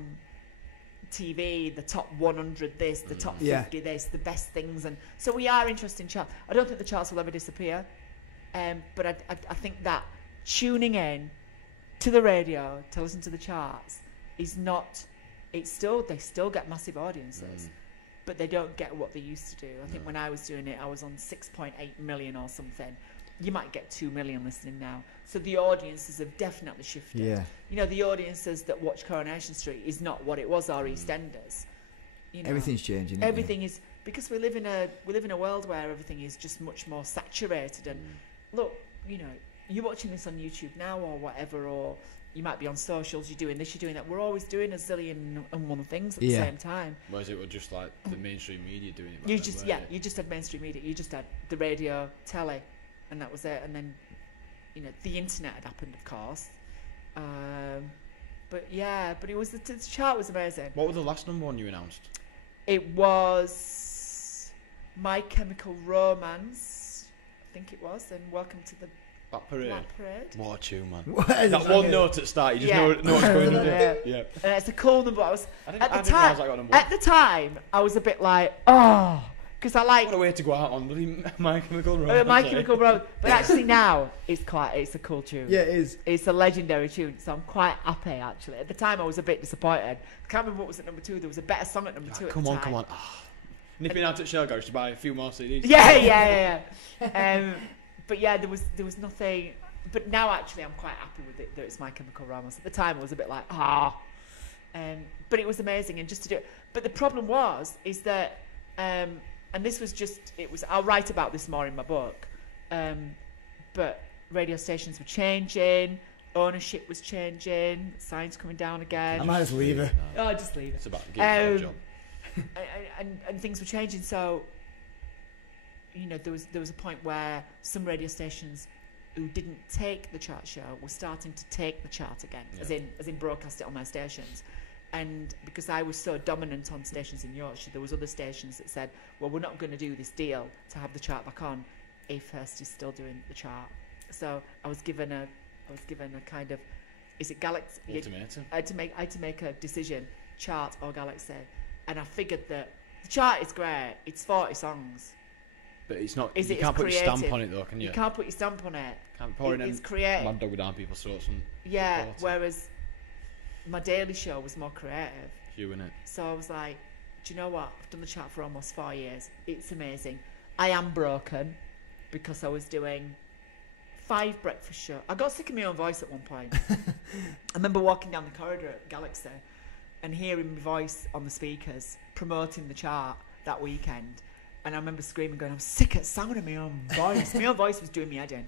TV, the top 100 this, the top 50 this, the best things, and so we are interested in charts. I don't think the charts will ever disappear, but I think that tuning in to the radio to listen to the charts is not. They still get massive audiences, but they don't get what they used to do. I think when I was doing it, I was on 6.8 million or something. You might get 2 million listening now. So the audiences have definitely shifted. Yeah. You know, the audiences that watch Coronation Street is not what it was, or EastEnders. You know, everything's changing. Everything is, because we live in a world where everything is just much more saturated. And look, you know, you're watching this on YouTube now or whatever, or you might be on socials, you're doing this, you're doing that. We're always doing a zillion and one things at the same time. Whereas it was just like the mainstream media doing it. You just you just had mainstream media. You just had the radio, telly, and that was it. And then, you know, the internet had happened, of course. But it was the chart was amazing. What was the last number one you announced? It was My Chemical Romance, I think it was, and Welcome to the Black Parade. What a tune, man. That one note at the start, you just know what's going on. Yeah. And it's a cool number. I didn't realise I got a number. At the time, I was a bit like, because I like. What a way to go out on My Chemical Romance. My Chemical Romance. But actually now, it's a cool tune. Yeah, it is. It's a legendary tune, so I'm quite happy, actually. At the time, I was a bit disappointed. I can't remember what was at number 2. There was a better song at number 2 at the time. Come on. Nipping out at Shell Garage to buy a few more CDs. Yeah. But yeah, there was nothing. But now, actually, I'm quite happy with it that it's My Chemical Romance. At the time, I was a bit like, but it was amazing, and just to do it. But the problem is that, and this was I'll write about this more in my book, but radio stations were changing, ownership was changing, signs coming down again. I might just leave it. Oh, just leave it. It's about getting a job. And things were changing, so, you know, there was a point where some radio stations who didn't take the chart show were starting to take the chart again, as in broadcast it on their stations. And because I was so dominant on stations in Yorkshire, there was other stations that said, well, we're not going to do this deal to have the chart back on if Hearst is still doing the chart. So I was given a kind of, is it Galaxy? Ultimatum. I had to make a decision, chart or Galaxy. And I figured that the chart is great. It's 40 songs. But it's not. You can't put your stamp on it, though, can you? You can't put your stamp on it. Can't pour it's creative. Mad Dog down people's throats and. Yeah. Whereas my daily show was more creative. You in it. So I was like, do you know what? I've done the chart for almost 4 years. It's amazing. I am broken because I was doing 5 breakfast shows. I got sick of my own voice at one point. I remember walking down the corridor at Galaxy and hearing my voice on the speakers promoting the chart that weekend. And I remember screaming, going, I'm sick of the sound of my own voice. My own voice was doing me head in.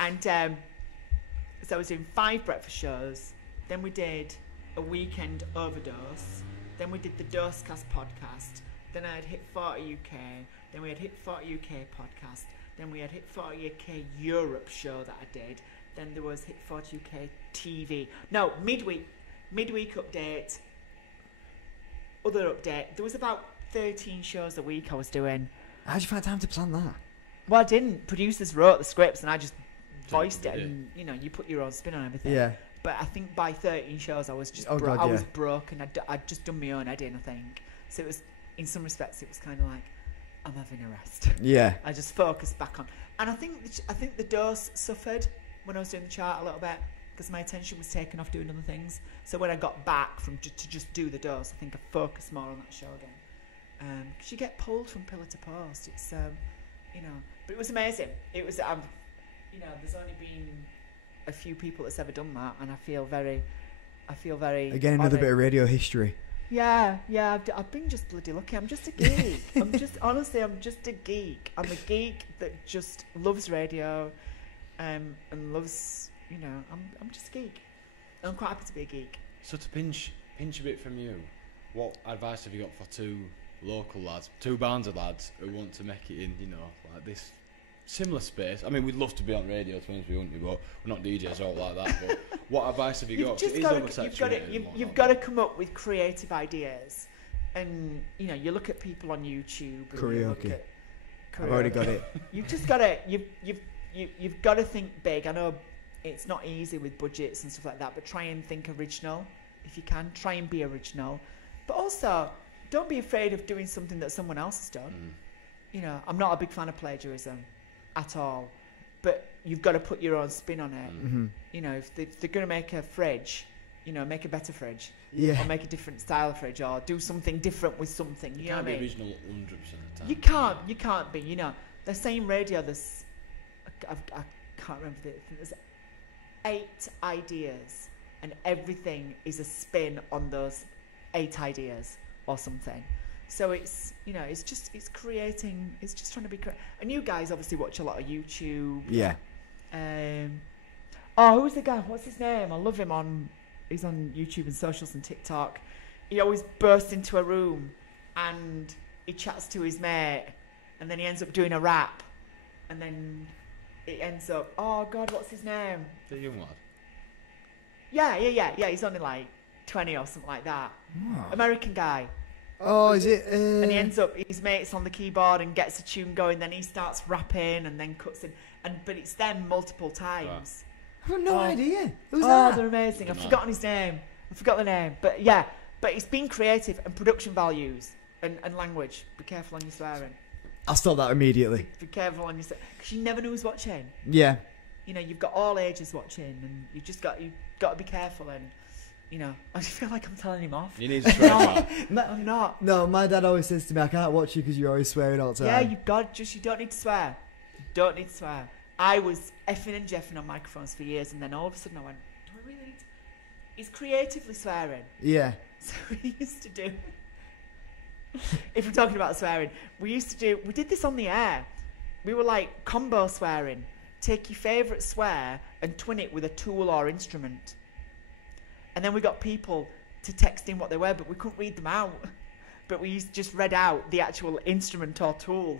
And so I was doing 5 breakfast shows. Then we did a weekend overdose. Then we did the Dosecast podcast. Then I had Hit 40 UK. Then we had Hit 40 UK podcast. Then we had Hit 40 UK Europe show that I did. Then there was Hit 40 UK TV. No, midweek update. Other update. There was about 13 shows a week I was doing. How'd you find time to plan that? Well, I didn't. Producers wrote the scripts and I just voiced it, and you know, you put your own spin on everything. Yeah. But I think by 13 shows I was just I was broken. I'd just done my own head in, I think. So it was, in some respects, it was kind of like, I'm having a rest. Yeah. I just focused back on, and I think the dose suffered when I was doing the chart a little bit because my attention was taken off doing other things. So when I got back from to just do the dose, I think I focused more on that show again. Because you get pulled from pillar to post. It's you know, but it was amazing. It was you know, there's only been a few people that's ever done that, and I feel very again another bit of radio history. Yeah, I've been just bloody lucky. I'm just a geek. I'm just a geek. I'm a geek that just loves radio, and loves, you know, I'm just a geek. I'm quite happy to be a geek. So to pinch a bit from you, what advice have you got for 2 local lads, 2 Barnsley lads who want to make it in, you know, like this similar space? I mean, we'd love to be on radio, to be honest with you, wouldn't we? But we're not DJs or like that. But what advice have you got? You've got to come up with creative ideas, and you know, you look at people on YouTube. Karaoke. I've already got it. You've just got to you've got to think big. I know it's not easy with budgets and stuff like that, but try and think original if you can. Try and be original, but also don't be afraid of doing something that someone else has done. You know, I'm not a big fan of plagiarism at all, but you've got to put your own spin on it. You know, if they're going to make a fridge, you know, make a better fridge. Yeah. Or make a different style of fridge, or do something different with something. You know what I mean? Original 100% of the time. You can't be. You know, the same radio. I can't remember. There's 8 ideas, and everything is a spin on those 8 ideas or something. So it's, you know, it's just trying to be and you guys obviously watch a lot of YouTube. Yeah. Who's the guy? What's his name? I love him he's on YouTube and socials and TikTok. He always bursts into a room and he chats to his mate and then he ends up doing a rap and then it ends up, oh God, what's his name? The young lad. Yeah, he's only like 20 or something like that. Oh. American guy. Oh, is it? And he ends up, his mate's on the keyboard and gets a tune going, then he starts rapping and then cuts in. But it's them multiple times. I've got no idea. Who's Oh, that? they're amazing. I've forgotten his name. I forgot the name. But yeah, but it's been creative and production values and language. Be careful on your swearing. I'll stop that immediately. Be careful on your swearing. Because you never know who's watching. Yeah. You know, you've got all ages watching and you've got to be careful and, you know, I just feel like I'm telling him off. You need to swear. I'm not. No, my dad always says to me, I can't watch you because you're always swearing all the time. Yeah, you don't need to swear. You don't need to swear. I was effing and jeffing on microphones for years and then all of a sudden I went, do I really need to? He's creatively swearing. Yeah. So we used to do, if we're talking about swearing, we did this on the air. We were like combo swearing. Take your favourite swear and twin it with a tool or instrument. And then we got people to text in what they were, but we couldn't read them out. But we just read out the actual instrument or tool.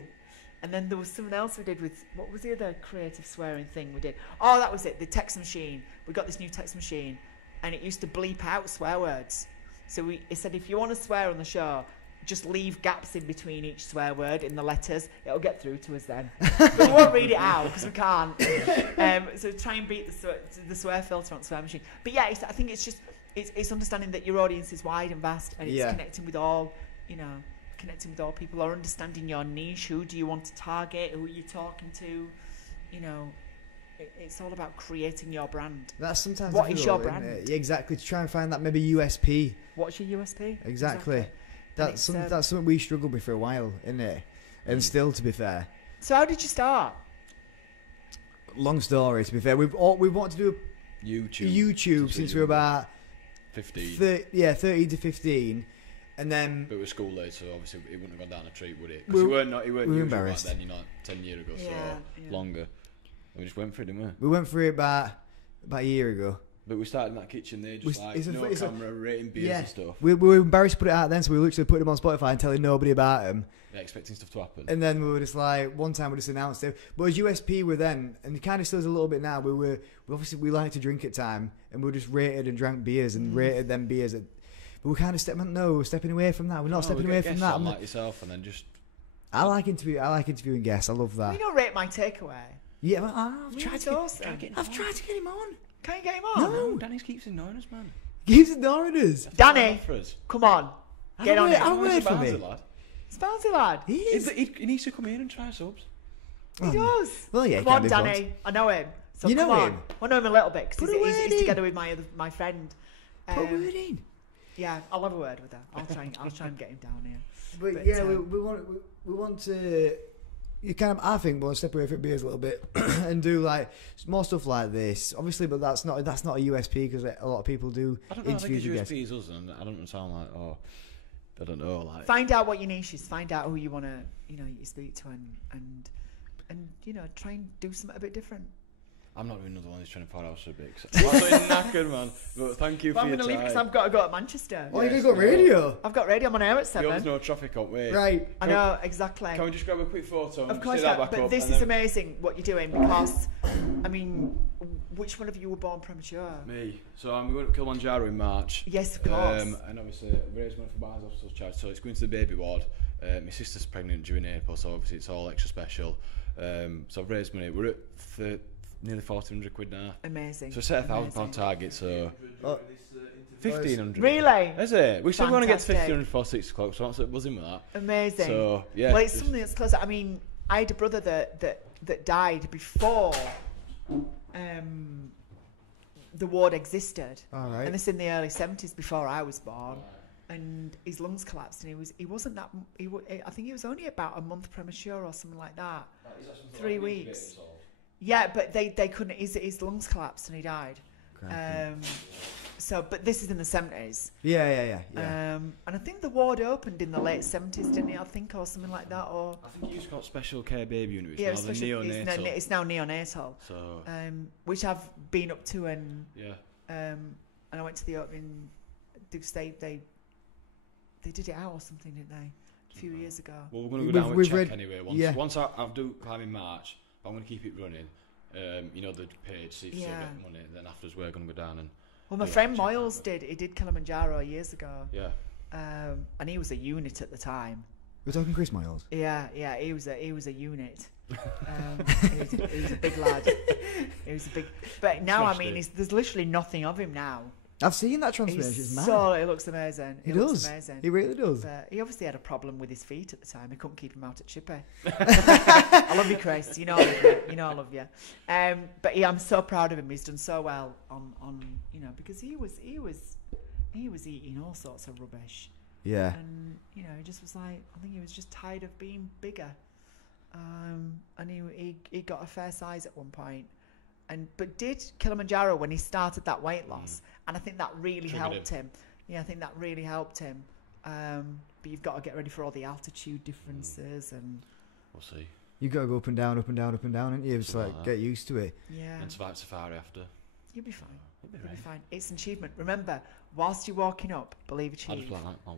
And then there was something else we did with, what was the other creative swearing thing we did? Oh, that was it, the text machine. We got this new text machine, and it used to bleep out swear words. So it said, if you want to swear on the show, just leave gaps in between each swear word in the letters. It'll get through to us then. But we won't read it out because we can't. So try and beat the swear filter on swear machine. But yeah, I think it's just it's understanding that your audience is wide and vast, and it's connecting with all, you know, connecting with all people, or understanding your niche. Who do you want to target? Who are you talking to? You know, it's all about creating your brand. That's sometimes what is your brand? Yeah, exactly. To try and find that maybe USP. What's your USP? Exactly. That's something we struggled with for a while, isn't it? And still, to be fair. So how did you start? Long story, to be fair. We've wanted to do YouTube since we were about 15. 13 to 15, and then. But with school late, so obviously it wouldn't have gone down a treat, would it? Because you weren't embarrassed. Back then, 10 years ago, longer. We just went for it, didn't we? We went for it about a year ago. But we started in that kitchen there, just camera, rating beers and stuff. We were embarrassed to put it out then, so we literally put them on Spotify and telling nobody about them. Yeah, expecting stuff to happen. And then we were just like, one time we just announced it. But as USP were then, and it kind of still is a little bit now, we like to drink at time, and we just rated and drank beers and rated them beers. But we kind of we're stepping away from that. We're not stepping away from that. I'm like yourself, and then just. I like interviewing guests. I love that. We don't rate my takeaway. Yeah, I've tried to get him on. Can't you get him on? No, Danny keeps ignoring us, man. Keeps ignoring us. Danny, come on. Get on it. I'll wait for me. It's bouncy lad. He is. He needs to come in and try subs. He does. Well, yeah, come on, Danny. I know him. So you know come him? on. I know him a little bit because he's together with my friend. Put a word in. Yeah, I'll have a word with her. I'll try and get him down here. But yeah, we want to. You kind of, I think, we'll step away from beers a little bit and do like more stuff like this. Obviously, but that's not a USP because a lot of people do interviews with guests. USP is us, and I don't sound like I don't know. Like, find out what your niche is. Find out who you want to, you speak to, and try and do something a bit different. I'm not doing another one who's trying to part out so big. I'm absolutely knackered, man. But thank you for your time. I'm going to leave because I've got to go to Manchester. Oh, you've got radio? I've got radio. I'm on air at 7. There's no traffic on way. Right. I know, exactly. Can we just grab a quick photo? Of course, but this is amazing what you're doing because, I mean, which one of you were born premature? Me. So we went to Kilimanjaro in March. Yes, of course. And obviously, we raised money for Barnes Hospital Charge. So it's going to the baby ward. My sister's pregnant during April, so obviously it's all extra special. So I've raised money. We're at nearly 1,400 quid now. Amazing. So set a £1,000 target, so 1,500. Really? Is it? We still want to get to 1,500 before 6 o'clock, so I'm absolutely buzzing with that. Amazing. So yeah. Well, it's something that's close. I mean, I had a brother that died before the ward existed. All right. And this in the early 70s before I was born. And his lungs collapsed, and he wasn't that. I think he was only about a month premature or something like that. 3 weeks. Yeah, but they couldn't. His lungs collapsed and he died. but this is in the 70s. Yeah. And I think the ward opened in the late 70s, didn't it? I think, or something like that. Or I think it's got special care baby unit, which yeah, is now the neonatal. it's now neonatal. So, which I've been up to, and yeah. and I went to the opening. They did it out or something, didn't they? A few years ago. Well, we're going to go down with check anyway. Once I do climb in March, I'm going to keep it running. You know, the page, see if you get money. Then afterwards, we're going to go down and. Well, my friend Moyles he did Kilimanjaro years ago. Yeah. And he was a unit at the time. We're talking Chris Moyles. Yeah, he was a unit. He was a big lad. He was a big. But now, I mean, there's literally nothing of him now. I've seen that transformation. It's mad. So it looks amazing. He does. Amazing. He really does. But he obviously had a problem with his feet at the time. He couldn't keep him out at Chippy. I love you, Chris. You know I love you. You know I love you. But yeah, I'm so proud of him. He's done so well on you know, because he was eating all sorts of rubbish. Yeah. And you know, he just was like, I think he was just tired of being bigger. And he got a fair size at one point. But did Kilimanjaro when he started that weight loss, and I think that really helped him. Yeah, I think that really helped him. But you've got to get ready for all the altitude differences, and we'll see. You got to go up and down, and you just like get used to it. Yeah. And survive safari after. You'll be fine. You'll be fine. It's an achievement. Remember, whilst you're walking up, believe achieve.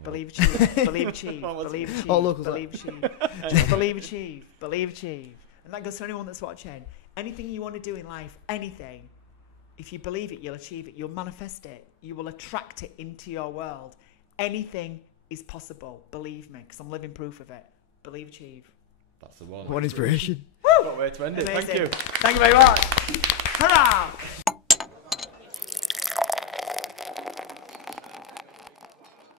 Believe achieve. Believe achieve. Believe achieve. Believe achieve. Just believe achieve. Believe achieve. And that goes to anyone that's watching. Anything you want to do in life, anything, if you believe it, you'll achieve it. You'll manifest it. You will attract it into your world. Anything is possible. Believe me, because I'm living proof of it. Believe, achieve. That's the one. What inspiration. What way to end it. Amazing. Thank you. Thank you very much. Hurrah!